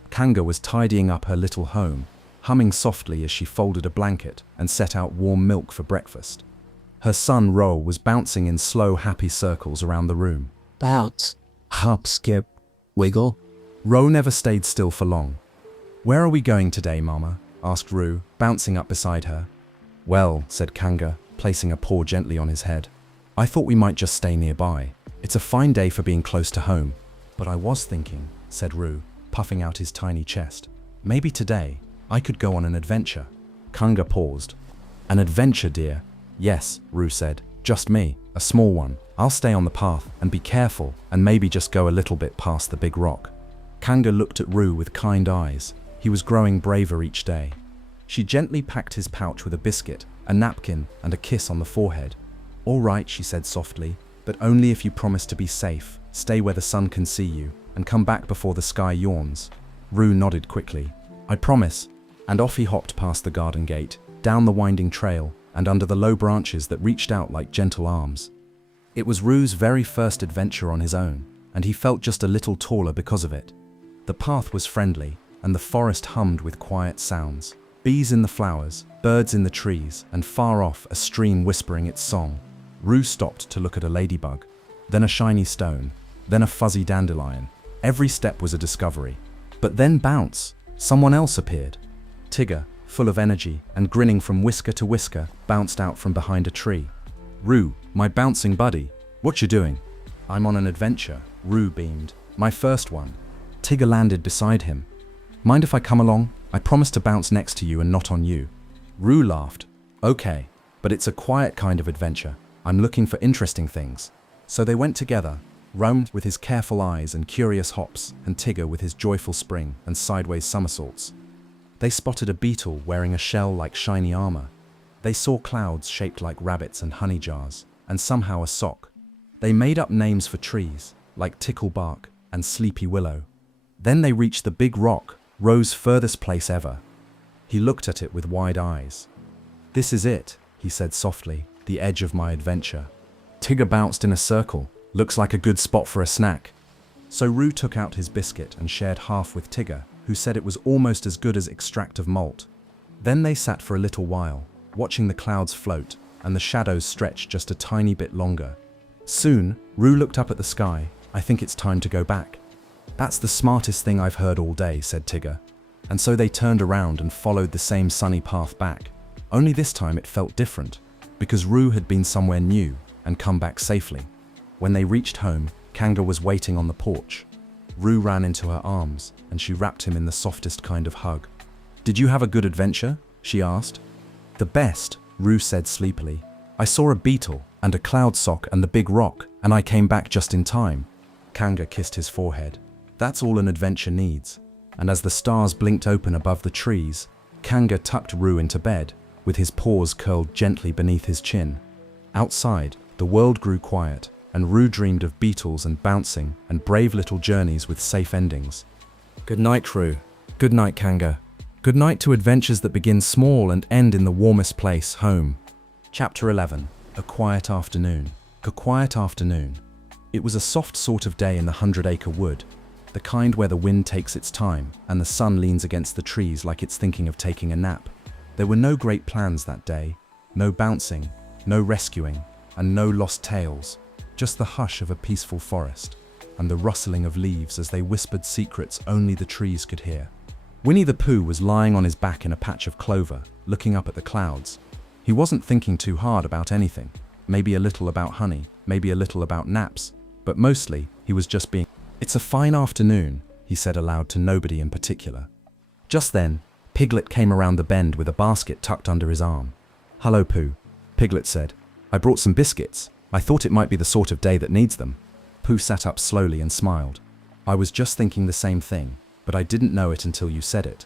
Kanga was tidying up her little home, humming softly as she folded a blanket and set out warm milk for breakfast. Her son, Ro, was bouncing in slow, happy circles around the room. Bounce, hop, skip, wiggle. Ro never stayed still for long. "Where are we going today, Mama?" asked Ru, bouncing up beside her. "Well," said Kanga, placing a paw gently on his head, "I thought we might just stay nearby. It's a fine day for being close to home." "But I was thinking," said Ru, puffing out his tiny chest, "maybe today I could go on an adventure." Kanga paused. "An adventure, dear?" "Yes," Ru said, "just me, a small one. I'll stay on the path and be careful and maybe just go a little bit past the big rock." Kanga looked at Ru with kind eyes. He was growing braver each day. She gently packed his pouch with a biscuit, a napkin, and a kiss on the forehead. "All right," she said softly, "but only if you promise to be safe, stay where the sun can see you, and come back before the sky yawns." Ru nodded quickly. "I promise." And off he hopped past the garden gate, down the winding trail, and under the low branches that reached out like gentle arms. It was Ru's very first adventure on his own, and he felt just a little taller because of it. The path was friendly, and the forest hummed with quiet sounds. Bees in the flowers, birds in the trees, and far off a stream whispering its song. Ru stopped to look at a ladybug, then a shiny stone, then a fuzzy dandelion. Every step was a discovery. But then bounce! Someone else appeared. Tigger, full of energy and grinning from whisker to whisker, bounced out from behind a tree. "Ru, my bouncing buddy, what you doing?" "I'm on an adventure," Ru beamed. "My first one." Tigger landed beside him. "Mind if I come along? I promise to bounce next to you and not on you." Ru laughed. "Okay, but it's a quiet kind of adventure. I'm looking for interesting things." So they went together, Rum with his careful eyes and curious hops, and Tigger with his joyful spring and sideways somersaults. They spotted a beetle wearing a shell like shiny armor. They saw clouds shaped like rabbits and honey jars, and somehow a sock. They made up names for trees, like ticklebark and sleepy willow. Then they reached the big rock, Ro's furthest place ever. He looked at it with wide eyes. "This is it," he said softly, "the edge of my adventure." Tigger bounced in a circle. "Looks like a good spot for a snack." So Ru took out his biscuit and shared half with Tigger, who said it was almost as good as extract of malt. Then they sat for a little while, watching the clouds float and the shadows stretch just a tiny bit longer. Soon, Ru looked up at the sky. "I think it's time to go back." "That's the smartest thing I've heard all day," said Tigger. And so they turned around and followed the same sunny path back. Only this time it felt different, because Ru had been somewhere new and come back safely. When they reached home, Kanga was waiting on the porch. Ru ran into her arms, and she wrapped him in the softest kind of hug. "Did you have a good adventure?" she asked. "The best," Ru said sleepily. "I saw a beetle, and a cloud sock and the big rock, and I came back just in time." Kanga kissed his forehead. "That's all an adventure needs." And as the stars blinked open above the trees, Kanga tucked Ru into bed, with his paws curled gently beneath his chin. Outside, the world grew quiet, and Ru dreamed of beetles and bouncing and brave little journeys with safe endings. Good night, Ru. Good night, Kanga. Good night to adventures that begin small and end in the warmest place, home. Chapter 11. A Quiet Afternoon. A quiet afternoon. It was a soft sort of day in the 100-acre wood, the kind where the wind takes its time and the sun leans against the trees like it's thinking of taking a nap. There were no great plans that day, no bouncing, no rescuing, and no lost tales, just the hush of a peaceful forest and the rustling of leaves as they whispered secrets only the trees could hear. Winnie the Pooh was lying on his back in a patch of clover, looking up at the clouds. He wasn't thinking too hard about anything, maybe a little about honey, maybe a little about naps, but mostly he was just being. "It's a fine afternoon," he said aloud to nobody in particular. Just then, Piglet came around the bend with a basket tucked under his arm. "Hello, Pooh," Piglet said. "I brought some biscuits. I thought it might be the sort of day that needs them." Pooh sat up slowly and smiled. "I was just thinking the same thing, but I didn't know it until you said it."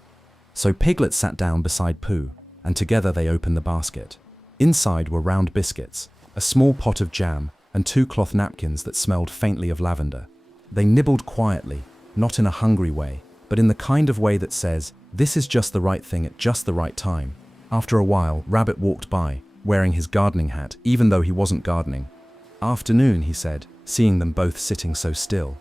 So Piglet sat down beside Pooh, and together they opened the basket. Inside were round biscuits, a small pot of jam, and 2 cloth napkins that smelled faintly of lavender. They nibbled quietly, not in a hungry way, but in the kind of way that says, "This is just the right thing at just the right time." After a while, Rabbit walked by, wearing his gardening hat, even though he wasn't gardening. "Afternoon," he said, seeing them both sitting so still.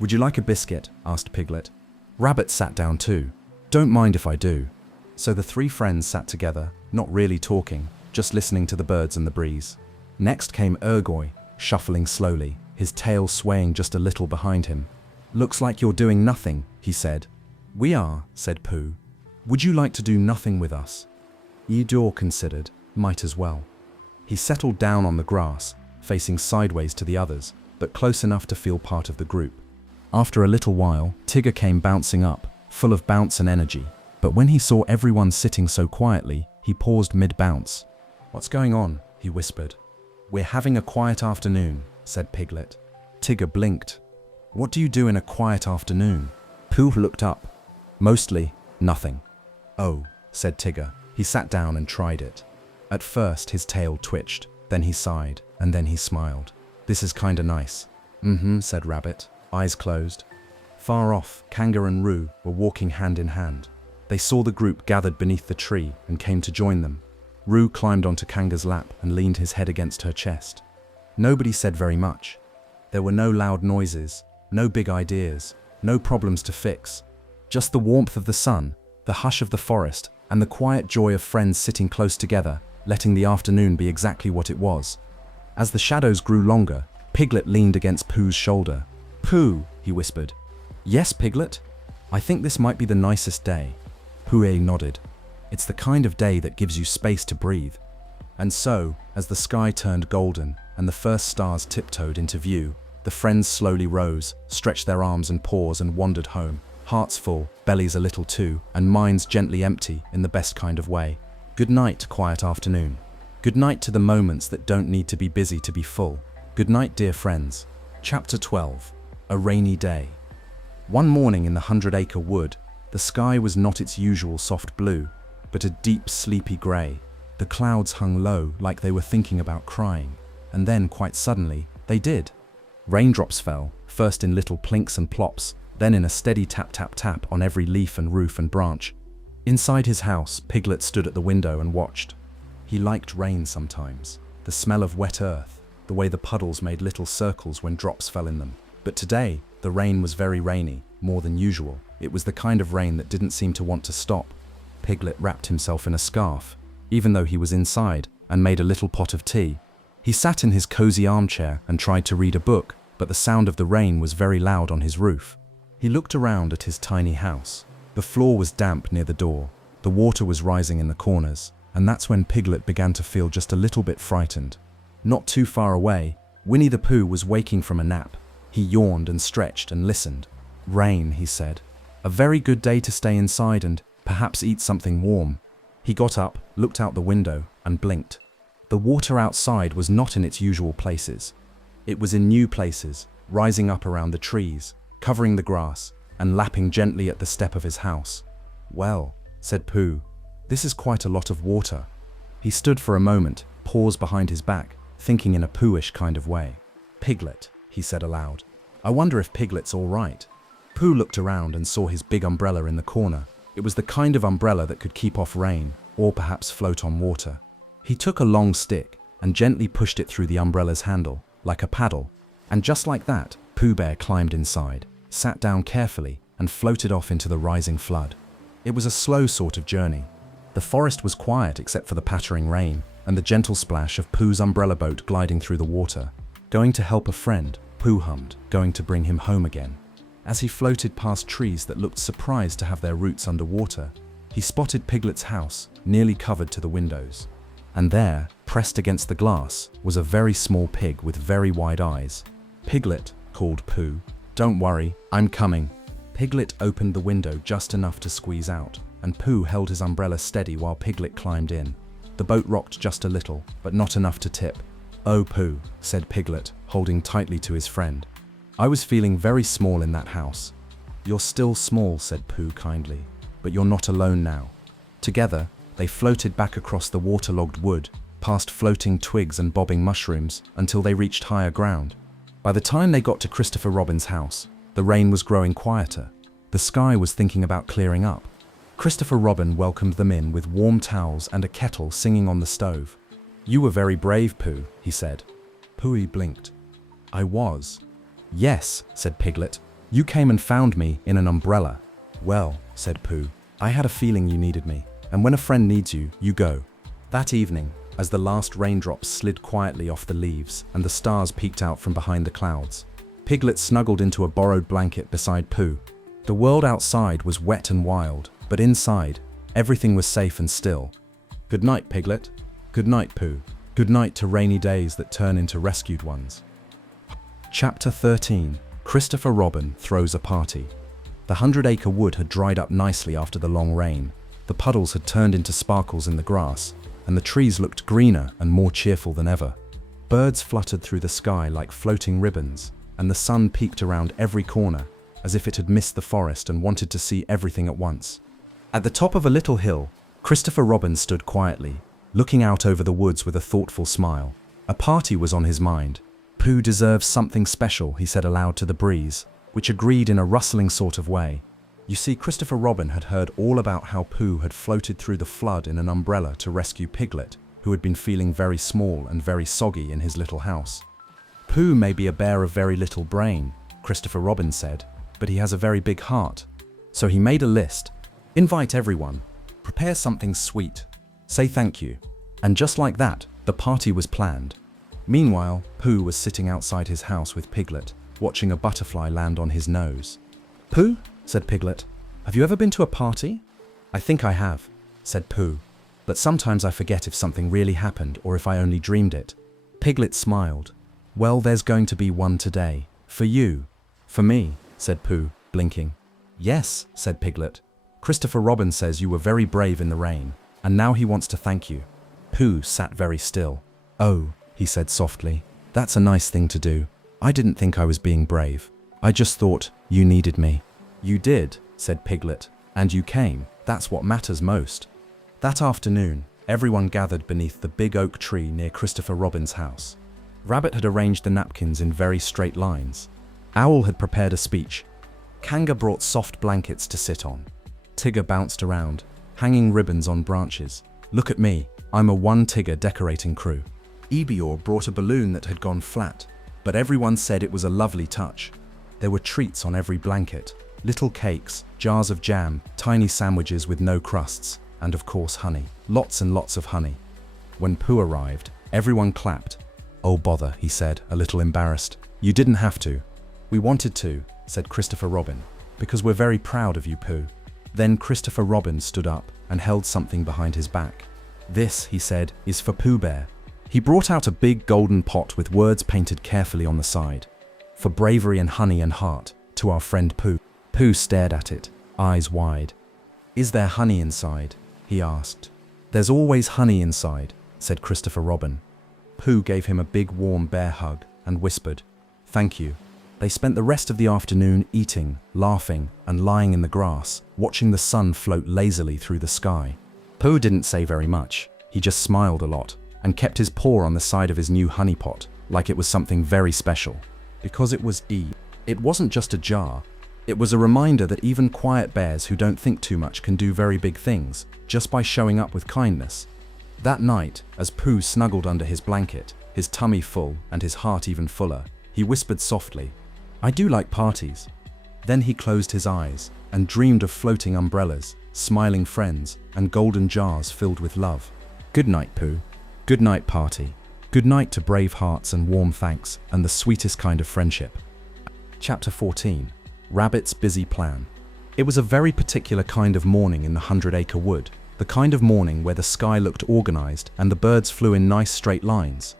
"Would you like a biscuit?" asked Piglet. Rabbit sat down too. Don't mind if I do. So the three friends sat together, not really talking, just listening to the birds and the breeze. Next came Ergoy, shuffling slowly, his tail swaying just a little behind him. Looks like you're doing nothing, he said. We are, said Pooh. Would you like to do nothing with us? Eeyore considered, might as well. He settled down on the grass, facing sideways to the others, but close enough to feel part of the group. After a little while, Tigger came bouncing up, full of bounce and energy, but when he saw everyone sitting so quietly, he paused mid-bounce. What's going on? He whispered. We're having a quiet afternoon, said Piglet. Tigger blinked. What do you do in a quiet afternoon? Pooh looked up. Mostly, nothing. Oh, said Tigger. He sat down and tried it. At first, his tail twitched, then he sighed, and then he smiled. This is kinda nice. Said Rabbit, eyes closed. Far off, Kanga and Roo were walking hand in hand. They saw the group gathered beneath the tree and came to join them. Roo climbed onto Kanga's lap and leaned his head against her chest. Nobody said very much. There were no loud noises, no big ideas, no problems to fix. Just the warmth of the sun, the hush of the forest, and the quiet joy of friends sitting close together, letting the afternoon be exactly what it was. As the shadows grew longer, Piglet leaned against Pooh's shoulder. Pooh, he whispered. Yes, Piglet? I think this might be the nicest day. Pooh nodded. It's the kind of day that gives you space to breathe. And so, as the sky turned golden and the first stars tiptoed into view, the friends slowly rose, stretched their arms and paws and wandered home, hearts full, bellies a little too, and minds gently empty in the best kind of way. Good night, quiet afternoon. Good night to the moments that don't need to be busy to be full. Good night, dear friends. Chapter 12. A Rainy Day. One morning in the 100-acre wood, the sky was not its usual soft blue, but a deep, sleepy grey. The clouds hung low like they were thinking about crying, and then, quite suddenly, they did. Raindrops fell, first in little plinks and plops, then in a steady tap-tap-tap on every leaf and roof and branch. Inside his house, Piglet stood at the window and watched. He liked rain sometimes, the smell of wet earth, the way the puddles made little circles when drops fell in them. But today, the rain was very rainy, more than usual. It was the kind of rain that didn't seem to want to stop. Piglet wrapped himself in a scarf, even though he was inside, and made a little pot of tea. He sat in his cozy armchair and tried to read a book, but the sound of the rain was very loud on his roof. He looked around at his tiny house. The floor was damp near the door, the water was rising in the corners, and that's when Piglet began to feel just a little bit frightened. Not too far away, Winnie the Pooh was waking from a nap. He yawned and stretched and listened. Rain, he said. A very good day to stay inside and perhaps eat something warm. He got up, looked out the window, and blinked. The water outside was not in its usual places. It was in new places, rising up around the trees, covering the grass, and lapping gently at the step of his house. Well, said Pooh, this is quite a lot of water. He stood for a moment, paws behind his back, thinking in a Poohish kind of way. Piglet, he said aloud. I wonder if Piglet's all right. Pooh looked around and saw his big umbrella in the corner. It was the kind of umbrella that could keep off rain, or perhaps float on water. He took a long stick and gently pushed it through the umbrella's handle, like a paddle. And just like that, Pooh Bear climbed inside, sat down carefully, and floated off into the rising flood. It was a slow sort of journey. The forest was quiet except for the pattering rain and the gentle splash of Pooh's umbrella boat gliding through the water. Going to help a friend, Pooh hummed, going to bring him home again. As he floated past trees that looked surprised to have their roots underwater, he spotted Piglet's house, nearly covered to the windows. And there, pressed against the glass, was a very small pig with very wide eyes. Piglet, called Pooh. Don't worry, I'm coming. Piglet opened the window just enough to squeeze out, and Pooh held his umbrella steady while Piglet climbed in. The boat rocked just a little, but not enough to tip. Oh, Pooh, said Piglet, holding tightly to his friend. I was feeling very small in that house. You're still small, said Pooh kindly, but you're not alone now. Together, they floated back across the waterlogged wood, past floating twigs and bobbing mushrooms, until they reached higher ground. By the time they got to Christopher Robin's house, the rain was growing quieter. The sky was thinking about clearing up. Christopher Robin welcomed them in with warm towels and a kettle singing on the stove. You were very brave, Pooh, he said. Pooh blinked. I was. Yes, said Piglet. You came and found me in an umbrella. Well, said Pooh, I had a feeling you needed me, and when a friend needs you, you go. That evening, as the last raindrops slid quietly off the leaves and the stars peeked out from behind the clouds, Piglet snuggled into a borrowed blanket beside Pooh. The world outside was wet and wild, but inside, everything was safe and still. Good night, Piglet. Good night, Pooh. Good night to rainy days that turn into rescued ones. Chapter 13. Christopher Robin Throws a Party. The 100-acre wood had dried up nicely after the long rain. The puddles had turned into sparkles in the grass, and the trees looked greener and more cheerful than ever. Birds fluttered through the sky like floating ribbons, and the sun peeked around every corner, as if it had missed the forest and wanted to see everything at once. At the top of a little hill, Christopher Robin stood quietly, looking out over the woods with a thoughtful smile. A party was on his mind. Pooh deserves something special, he said aloud to the breeze, which agreed in a rustling sort of way. You see, Christopher Robin had heard all about how Pooh had floated through the flood in an umbrella to rescue Piglet, who had been feeling very small and very soggy in his little house. Pooh may be a bear of very little brain, Christopher Robin said, but he has a very big heart. So he made a list. Invite everyone. Prepare something sweet. Say thank you. And just like that, the party was planned. Meanwhile, Pooh was sitting outside his house with Piglet, watching a butterfly land on his nose. Pooh, said Piglet, have you ever been to a party? I think I have, said Pooh, but sometimes I forget if something really happened or if I only dreamed it. Piglet smiled. Well, there's going to be one today. For you. For me, said Pooh, blinking. Yes, said Piglet. Christopher Robin says you were very brave in the rain, and now he wants to thank you. Pooh sat very still. Oh, he said softly, that's a nice thing to do. I didn't think I was being brave. I just thought you needed me. You did, said Piglet, and you came. That's what matters most. That afternoon, everyone gathered beneath the big oak tree near Christopher Robin's house. Rabbit had arranged the napkins in very straight lines. Owl had prepared a speech. Kanga brought soft blankets to sit on. Tigger bounced around, hanging ribbons on branches. Look at me, I'm a one Tigger decorating crew. Eeyore brought a balloon that had gone flat, but everyone said it was a lovely touch. There were treats on every blanket, little cakes, jars of jam, tiny sandwiches with no crusts, and of course honey. Lots and lots of honey. When Pooh arrived, everyone clapped. Oh bother, he said, a little embarrassed. You didn't have to. We wanted to, said Christopher Robin, because we're very proud of you, Pooh. Then Christopher Robin stood up and held something behind his back. This, he said, is for Pooh Bear. He brought out a big golden pot with words painted carefully on the side. For bravery and honey and heart, to our friend Pooh. Pooh stared at it, eyes wide. Is there honey inside? He asked. There's always honey inside, said Christopher Robin. Pooh gave him a big warm bear hug and whispered, thank you. They spent the rest of the afternoon eating, laughing, and lying in the grass, watching the sun float lazily through the sky. Pooh didn't say very much. He just smiled a lot and kept his paw on the side of his new honey pot, like it was something very special. Because it was it wasn't just a jar. It was a reminder that even quiet bears who don't think too much can do very big things, just by showing up with kindness. That night, as Pooh snuggled under his blanket, his tummy full and his heart even fuller, he whispered softly, I do like parties. Then he closed his eyes and dreamed of floating umbrellas, smiling friends, and golden jars filled with love. Good night, Pooh. Good night, party. Good night to brave hearts and warm thanks and the sweetest kind of friendship. Chapter 14. Rabbit's Busy Plan. It was a very particular kind of morning in the 100-acre wood, the kind of morning where the sky looked organized and the birds flew in nice straight lines.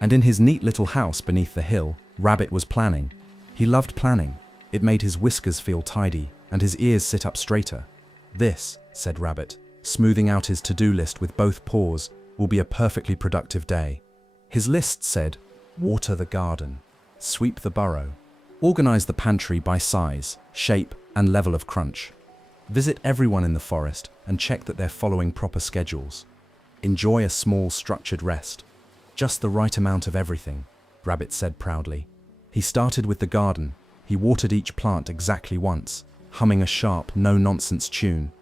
And in his neat little house beneath the hill, Rabbit was planning. He loved planning. It made his whiskers feel tidy and his ears sit up straighter. This, said Rabbit, smoothing out his to-do list with both paws, will be a perfectly productive day. His list said, water the garden, sweep the burrow, organize the pantry by size, shape, and level of crunch. Visit everyone in the forest and check that they're following proper schedules. Enjoy a small structured rest. Just the right amount of everything, Rabbit said proudly. He started with the garden. He watered each plant exactly once, humming a sharp, no-nonsense tune.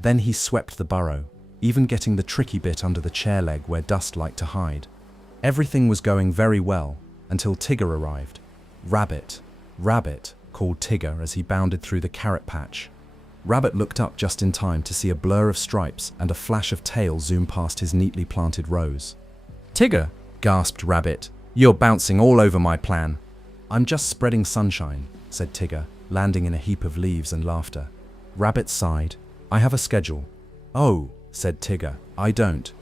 Then he swept the burrow, even getting the tricky bit under the chair leg where dust liked to hide. Everything was going very well until Tigger arrived. Rabbit, Rabbit, called Tigger as he bounded through the carrot patch. Rabbit looked up just in time to see a blur of stripes and a flash of tail zoom past his neatly planted rows. "Tigger," gasped Rabbit, "you're bouncing all over my plan." "I'm just spreading sunshine," said Tigger, landing in a heap of leaves and laughter. Rabbit sighed. "I have a schedule." "Oh," said Tigger, "I don't."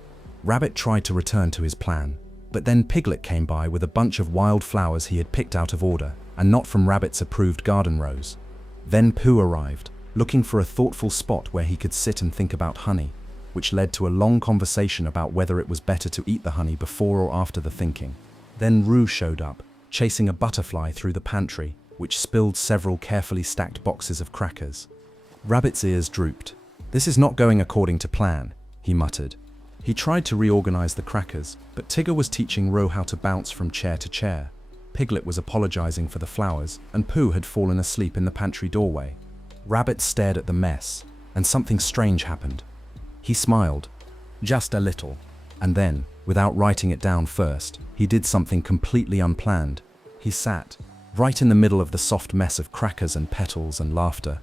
Rabbit tried to return to his plan, but then Piglet came by with a bunch of wild flowers he had picked out of order, and not from Rabbit's approved garden rows. Then Pooh arrived, looking for a thoughtful spot where he could sit and think about honey, which led to a long conversation about whether it was better to eat the honey before or after the thinking. Then Roo showed up, chasing a butterfly through the pantry, which spilled several carefully stacked boxes of crackers. Rabbit's ears drooped. "This is not going according to plan," he muttered. He tried to reorganize the crackers, but Tigger was teaching Roo how to bounce from chair to chair. Piglet was apologizing for the flowers, and Pooh had fallen asleep in the pantry doorway. Rabbit stared at the mess, and something strange happened. He smiled, just a little, and then, without writing it down first, he did something completely unplanned. He sat, right in the middle of the soft mess of crackers and petals and laughter.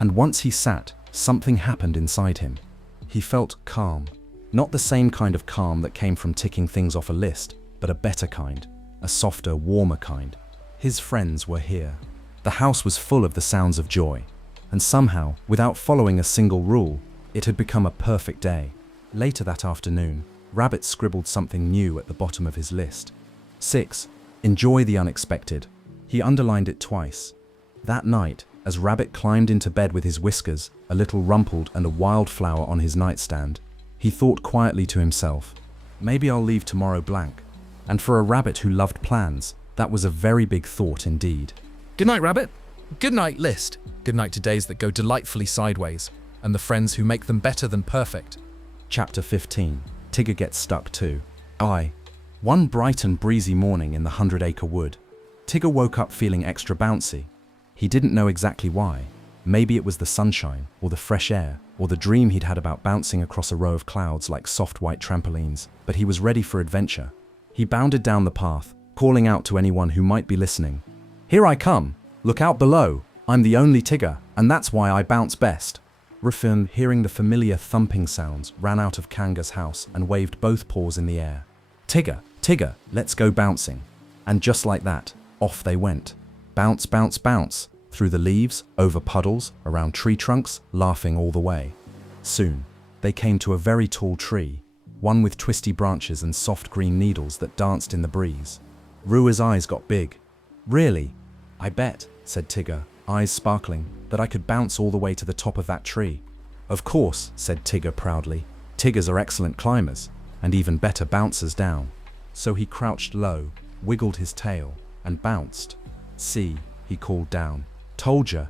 And once he sat, something happened inside him. He felt calm. Not the same kind of calm that came from ticking things off a list, but a better kind, a softer, warmer kind. His friends were here. The house was full of the sounds of joy. And somehow, without following a single rule, it had become a perfect day. Later that afternoon, Rabbit scribbled something new at the bottom of his list. 6. Enjoy the unexpected. He underlined it twice. That night, as Rabbit climbed into bed with his whiskers, a little rumpled and a wildflower on his nightstand, he thought quietly to himself, "Maybe I'll leave tomorrow blank." And for a rabbit who loved plans, that was a very big thought indeed. Good night, Rabbit. Good night, list. Good night to days that go delightfully sideways, and the friends who make them better than perfect. Chapter 15. Tigger Gets Stuck Too. One bright and breezy morning in the 100-acre wood, Tigger woke up feeling extra bouncy. He didn't know exactly why. Maybe it was the sunshine, or the fresh air, or the dream he'd had about bouncing across a row of clouds like soft white trampolines, but he was ready for adventure. He bounded down the path, calling out to anyone who might be listening. "Here I come! Look out below! I'm the only Tigger, and that's why I bounce best." Ruffin, hearing the familiar thumping sounds, ran out of Kanga's house and waved both paws in the air. "Tigger, Tigger, let's go bouncing." And just like that, off they went. Bounce, bounce, bounce, through the leaves, over puddles, around tree trunks, laughing all the way. Soon, they came to a very tall tree, one with twisty branches and soft green needles that danced in the breeze. Rua's eyes got big. "Really? I bet," said Tigger, eyes sparkling, "that I could bounce all the way to the top of that tree." "Of course," said Tigger proudly. "Tiggers are excellent climbers, and even better bouncers down." So he crouched low, wiggled his tail, and bounced. "See," he called down. "Told ya."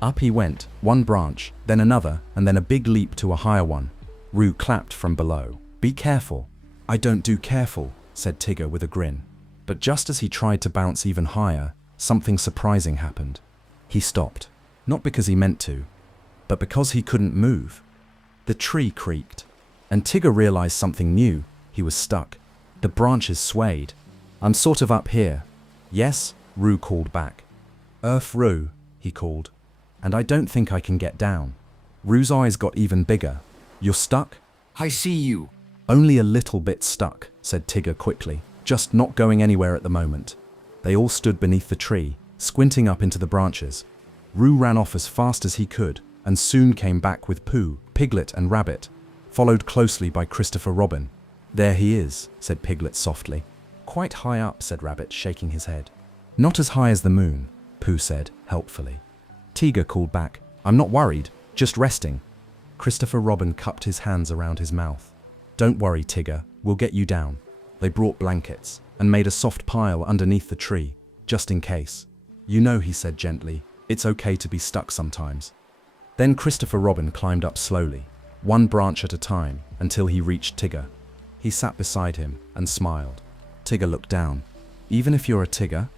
Up he went, one branch, then another, and then a big leap to a higher one. Roo clapped from below. "Be careful." "I don't do careful," said Tigger with a grin. But just as he tried to bounce even higher, something surprising happened. He stopped, not because he meant to, but because he couldn't move. The tree creaked, and Tigger realized something new. He was stuck. The branches swayed. "I'm sort of up here." "Yes," Roo called back. Roo," he called, "and I don't think I can get down." Roo's eyes got even bigger. "You're stuck?" I see you. "Only a little bit stuck," said Tigger quickly, "just not going anywhere at the moment." They all stood beneath the tree, squinting up into the branches. Roo ran off as fast as he could, and soon came back with Pooh, Piglet, and Rabbit, followed closely by Christopher Robin. "There he is," said Piglet softly. "Quite high up," said Rabbit, shaking his head. "Not as high as the moon," Pooh said, helpfully. Tigger called back, "I'm not worried, just resting." Christopher Robin cupped his hands around his mouth. "Don't worry, Tigger, we'll get you down." They brought blankets and made a soft pile underneath the tree, just in case. "You know," he said gently, "it's okay to be stuck sometimes." Then Christopher Robin climbed up slowly, one branch at a time, until he reached Tigger. He sat beside him and smiled. Tigger looked down. "Even if you're a Tigger?"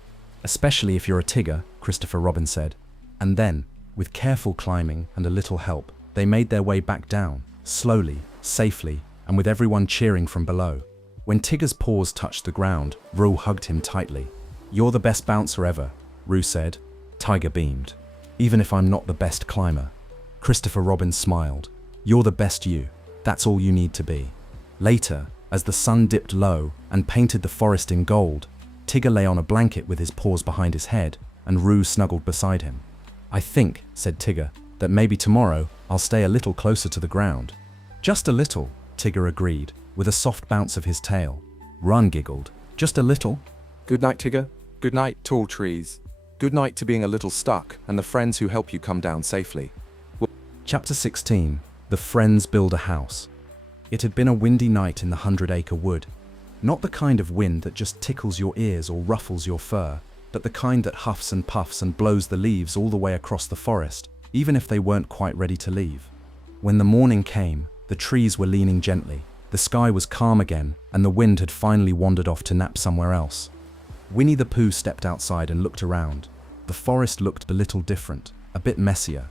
"Especially if you're a Tigger," Christopher Robin said. And then, with careful climbing and a little help, they made their way back down, slowly, safely, and with everyone cheering from below. When Tigger's paws touched the ground, Roo hugged him tightly. "You're the best bouncer ever," Roo said. Tigger beamed. "Even if I'm not the best climber." Christopher Robin smiled. You're the best you. That's all you need to be. Later, as the sun dipped low and painted the forest in gold, Tigger lay on a blanket with his paws behind his head, and Roo snuggled beside him. I think, said Tigger, that maybe tomorrow I'll stay a little closer to the ground. Just a little, Tigger agreed, with a soft bounce of his tail. Run giggled. Just a little? Good night, Tigger. Good night, tall trees. Good night to being a little stuck and the friends who help you come down safely. Chapter 16. The Friends Build a House. It had been a windy night in the 100-acre wood. Not the kind of wind that just tickles your ears or ruffles your fur, but the kind that huffs and puffs and blows the leaves all the way across the forest, even if they weren't quite ready to leave. When the morning came, the trees were leaning gently, the sky was calm again, and the wind had finally wandered off to nap somewhere else. Winnie the Pooh stepped outside and looked around. The forest looked a little different, a bit messier.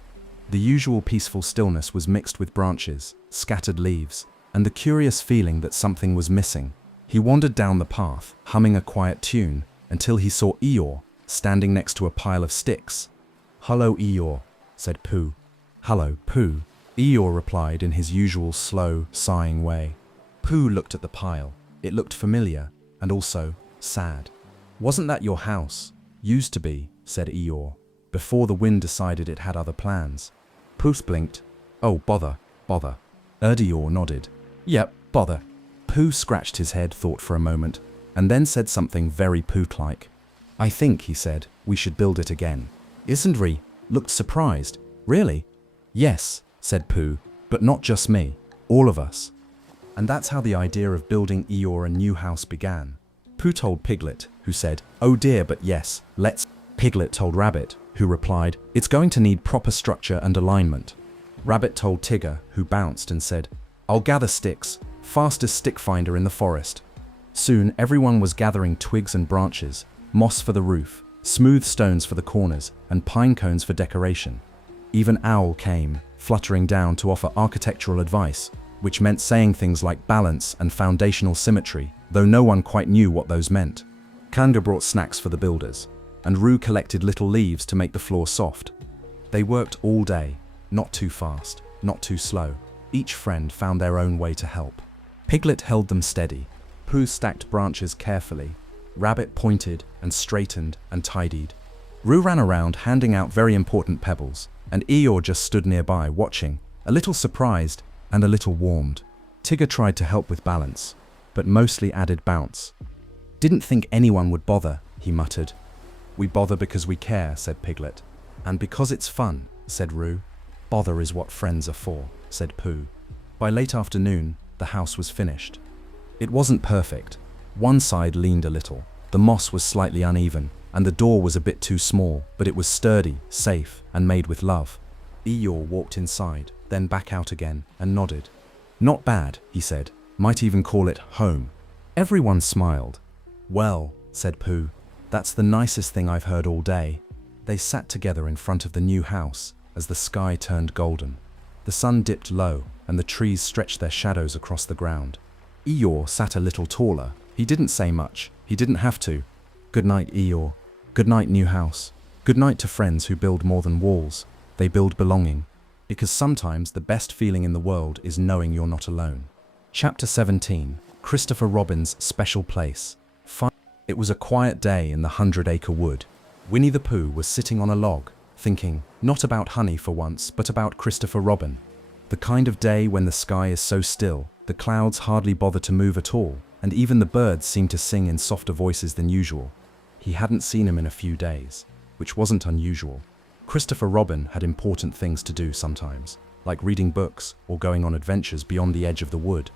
The usual peaceful stillness was mixed with branches, scattered leaves, and the curious feeling that something was missing. He wandered down the path, humming a quiet tune, until he saw Eeyore, standing next to a pile of sticks. "Hello, Eeyore," said Pooh. "Hello, Pooh," Eeyore replied in his usual slow, sighing way. Pooh looked at the pile. It looked familiar, and also sad. "Wasn't that your house?" "Used to be," said Eeyore, before the wind decided it had other plans. Pooh blinked. "Oh, bother. Eeyore nodded. "Yep, bother." Pooh scratched his head, thought for a moment, and then said something very Pooh-like. "I think," he said, "we should build it again." Isn't looked surprised. "Really?" "Yes," said Pooh, "but not just me. All of us." And that's how the idea of building Eeyore a new house began. Pooh told Piglet, who said, "Oh dear, but yes, let's." Piglet told Rabbit, who replied, "It's going to need proper structure and alignment." Rabbit told Tigger, who bounced and said, "I'll gather sticks, fastest stick finder in the forest." Soon everyone was gathering twigs and branches, moss for the roof, smooth stones for the corners, and pine cones for decoration. Even Owl came, fluttering down to offer architectural advice, which meant saying things like balance and foundational symmetry, though no one quite knew what those meant. Kanga brought snacks for the builders, and Roo collected little leaves to make the floor soft. They worked all day, not too fast, not too slow. Each friend found their own way to help. Piglet held them steady. Pooh stacked branches carefully. Rabbit pointed and straightened and tidied. Roo ran around handing out very important pebbles, and Eeyore just stood nearby watching, a little surprised and a little warmed. Tigger tried to help with balance, but mostly added bounce. "Didn't think anyone would bother," he muttered. "We bother because we care," said Piglet. "And because it's fun," said Roo. "Bother is what friends are for," said Pooh. By late afternoon, the house was finished. It wasn't perfect. One side leaned a little, the moss was slightly uneven, and the door was a bit too small, but it was sturdy, safe, and made with love. Eeyore walked inside, then back out again, and nodded. "Not bad," he said. "Might even call it home." Everyone smiled. "Well," said Pooh, "that's the nicest thing I've heard all day." They sat together in front of the new house as the sky turned golden. The sun dipped low, and the trees stretched their shadows across the ground. Eeyore sat a little taller. He didn't say much. He didn't have to. "Good night, Eeyore. Good night, new house. Good night to friends who build more than walls. They build belonging. Because sometimes the best feeling in the world is knowing you're not alone." Chapter 17. Christopher Robin's Special Place. It was a quiet day in the 100-acre wood. Winnie the Pooh was sitting on a log, thinking, not about honey for once, but about Christopher Robin. The kind of day when the sky is so still, the clouds hardly bother to move at all, and even the birds seem to sing in softer voices than usual. He hadn't seen him in a few days, which wasn't unusual. Christopher Robin had important things to do sometimes, like reading books or going on adventures beyond the edge of the wood.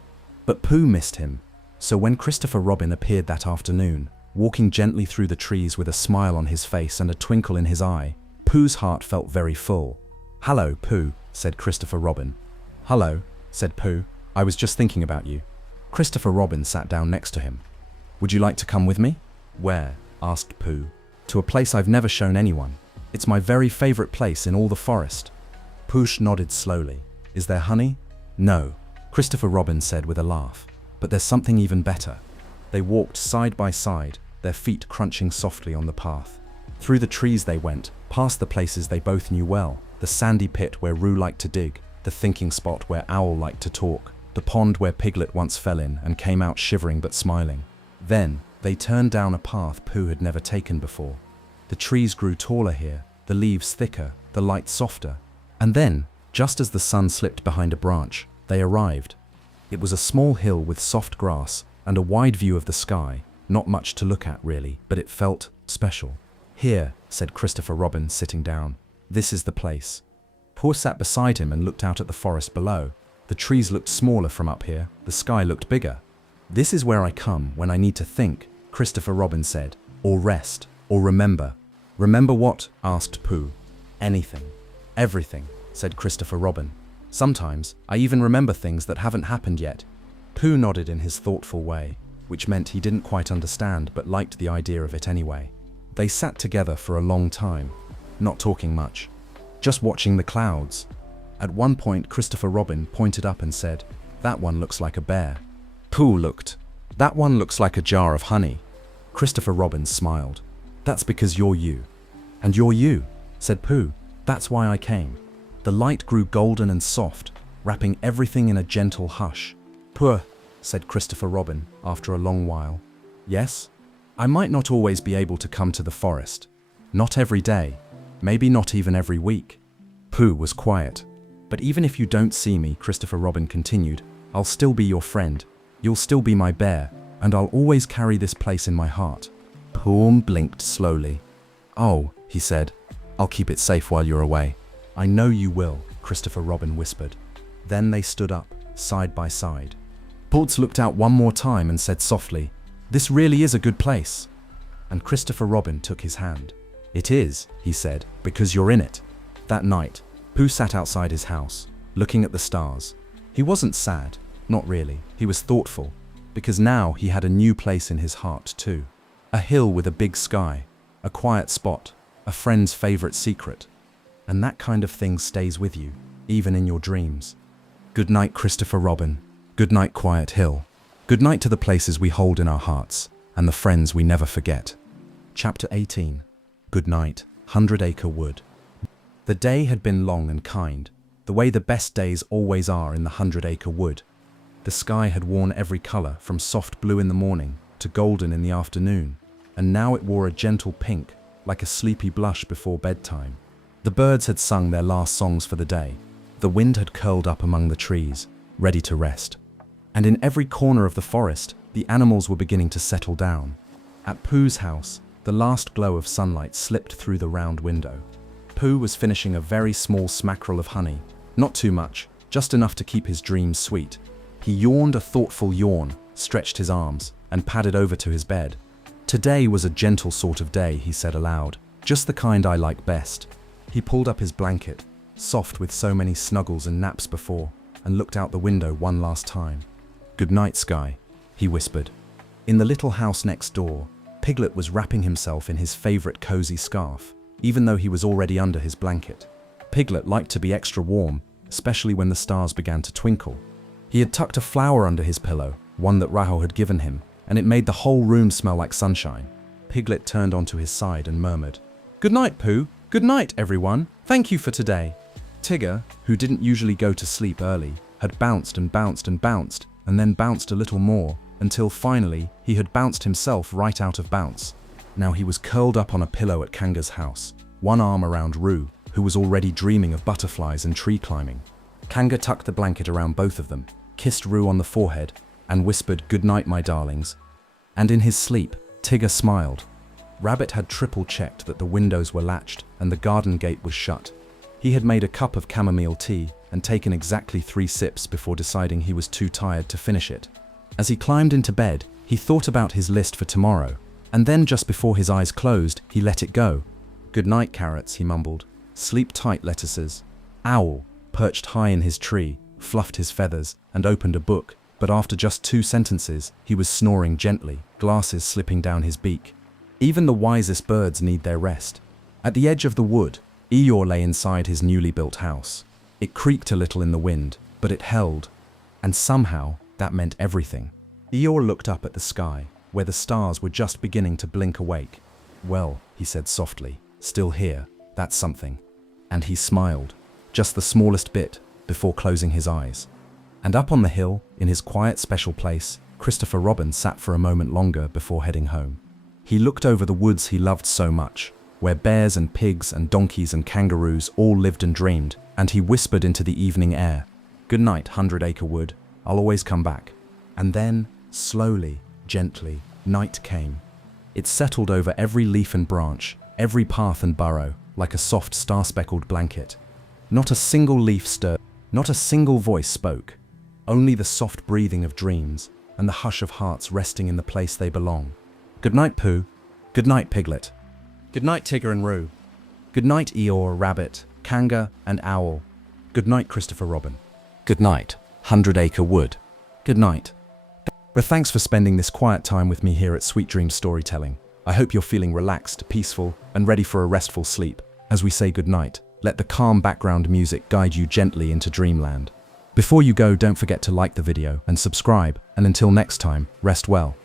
But Pooh missed him, so when Christopher Robin appeared that afternoon, walking gently through the trees with a smile on his face and a twinkle in his eye, Pooh's heart felt very full. "Hello, Pooh," said Christopher Robin. "Hello," said Pooh. "I was just thinking about you." Christopher Robin sat down next to him. "Would you like to come with me?" "Where?" asked Pooh. "To a place I've never shown anyone. It's my very favorite place in all the forest." Pooh nodded slowly. "Is there honey?" "No," Christopher Robin said with a laugh. "But there's something even better." They walked side by side, their feet crunching softly on the path. Through the trees they went, past the places they both knew well, the sandy pit where Roo liked to dig, the thinking spot where Owl liked to talk, the pond where Piglet once fell in and came out shivering but smiling. Then, they turned down a path Pooh had never taken before. The trees grew taller here, the leaves thicker, the light softer. And then, just as the sun slipped behind a branch, they arrived. It was a small hill with soft grass and a wide view of the sky. Not much to look at, really, but it felt special. "Here," said Christopher Robin, sitting down. "This is the place." Pooh sat beside him and looked out at the forest below. The trees looked smaller from up here, the sky looked bigger. "This is where I come when I need to think," Christopher Robin said, "or rest, or remember." "Remember what?" asked Pooh. "Anything. Everything," said Christopher Robin. "Sometimes I even remember things that haven't happened yet." Pooh nodded in his thoughtful way, which meant he didn't quite understand but liked the idea of it anyway. They sat together for a long time, not talking much, just watching the clouds. At one point, Christopher Robin pointed up and said, "That one looks like a bear." Pooh looked. "That one looks like a jar of honey." Christopher Robin smiled. "That's because you're you." "And you're you," said Pooh. "That's why I came." The light grew golden and soft, wrapping everything in a gentle hush. "Pooh," said Christopher Robin after a long while. "Yes? I might not always be able to come to the forest. Not every day. Maybe not even every week." Pooh was quiet. "But even if you don't see me," Christopher Robin continued, "I'll still be your friend. You'll still be my bear, and I'll always carry this place in my heart." Pooh blinked slowly. "Oh," he said, "I'll keep it safe while you're away." "I know you will," Christopher Robin whispered. Then they stood up, side by side. Pooh looked out one more time and said softly, "This really is a good place." And Christopher Robin took his hand. "It is," he said, "because you're in it." That night, Pooh sat outside his house, looking at the stars. He wasn't sad, not really. He was thoughtful, because now he had a new place in his heart too. A hill with a big sky, a quiet spot, a friend's favorite secret. And that kind of thing stays with you, even in your dreams. Good night, Christopher Robin. Good night, Quiet Hill. Good night to the places we hold in our hearts, and the friends we never forget. Chapter 18. Good night, 100-Acre Wood. The day had been long and kind, the way the best days always are in the 100-Acre Wood. The sky had worn every color, from soft blue in the morning to golden in the afternoon, and now it wore a gentle pink, like a sleepy blush before bedtime. The birds had sung their last songs for the day. The wind had curled up among the trees, ready to rest. And in every corner of the forest, the animals were beginning to settle down. At Pooh's house, the last glow of sunlight slipped through the round window. Pooh was finishing a very small smackerel of honey. Not too much, just enough to keep his dreams sweet. He yawned a thoughtful yawn, stretched his arms, and padded over to his bed. "Today was a gentle sort of day," he said aloud. "Just the kind I like best." He pulled up his blanket, soft with so many snuggles and naps before, and looked out the window one last time. "Good night, Sky," he whispered. In the little house next door, Piglet was wrapping himself in his favorite cozy scarf, even though he was already under his blanket. Piglet liked to be extra warm, especially when the stars began to twinkle. He had tucked a flower under his pillow, one that Rahul had given him, and it made the whole room smell like sunshine. Piglet turned onto his side and murmured, "Good night, Pooh. Good night, everyone. Thank you for today." Tigger, who didn't usually go to sleep early, had bounced and bounced and bounced, and then bounced a little more, until finally he had bounced himself right out of bounce. Now he was curled up on a pillow at Kanga's house, one arm around Roo, who was already dreaming of butterflies and tree climbing. Kanga tucked the blanket around both of them, kissed Roo on the forehead, and whispered, "Good night, my darlings." And in his sleep, Tigger smiled. Rabbit had triple-checked that the windows were latched and the garden gate was shut. He had made a cup of chamomile tea and taken exactly 3 sips before deciding he was too tired to finish it. As he climbed into bed, he thought about his list for tomorrow, and then just before his eyes closed, he let it go. "Good night, carrots," he mumbled. "Sleep tight, lettuces." Owl, perched high in his tree, fluffed his feathers and opened a book, but after just 2 sentences, he was snoring gently, glasses slipping down his beak. Even the wisest birds need their rest. At the edge of the wood, Eeyore lay inside his newly built house. It creaked a little in the wind, but it held, and somehow that meant everything. Eeyore looked up at the sky, where the stars were just beginning to blink awake. "Well," he said softly, "still here, that's something." and he smiled, just the smallest bit, before closing his eyes. And up on the hill, in his quiet special place, Christopher Robin sat for a moment longer before heading home. He looked over the woods he loved so much, where bears and pigs and donkeys and kangaroos all lived and dreamed, and he whispered into the evening air, "Good night, 100-acre wood, I'll always come back." And then, slowly, gently, night came. It settled over every leaf and branch, every path and burrow, like a soft star-speckled blanket. Not a single leaf stirred, not a single voice spoke, only the soft breathing of dreams and the hush of hearts resting in the place they belong. Good night, Pooh. Good night, Piglet. Good night, Tigger and Roo. Good night, Eeyore, Rabbit, Kanga, and Owl. Good night, Christopher Robin. Good night, 100-acre wood. Good night. But thanks for spending this quiet time with me here at Sweet Dreams Storytelling. I hope you're feeling relaxed, peaceful, and ready for a restful sleep. As we say goodnight, let the calm background music guide you gently into dreamland. Before you go, don't forget to like the video and subscribe, and until next time, rest well.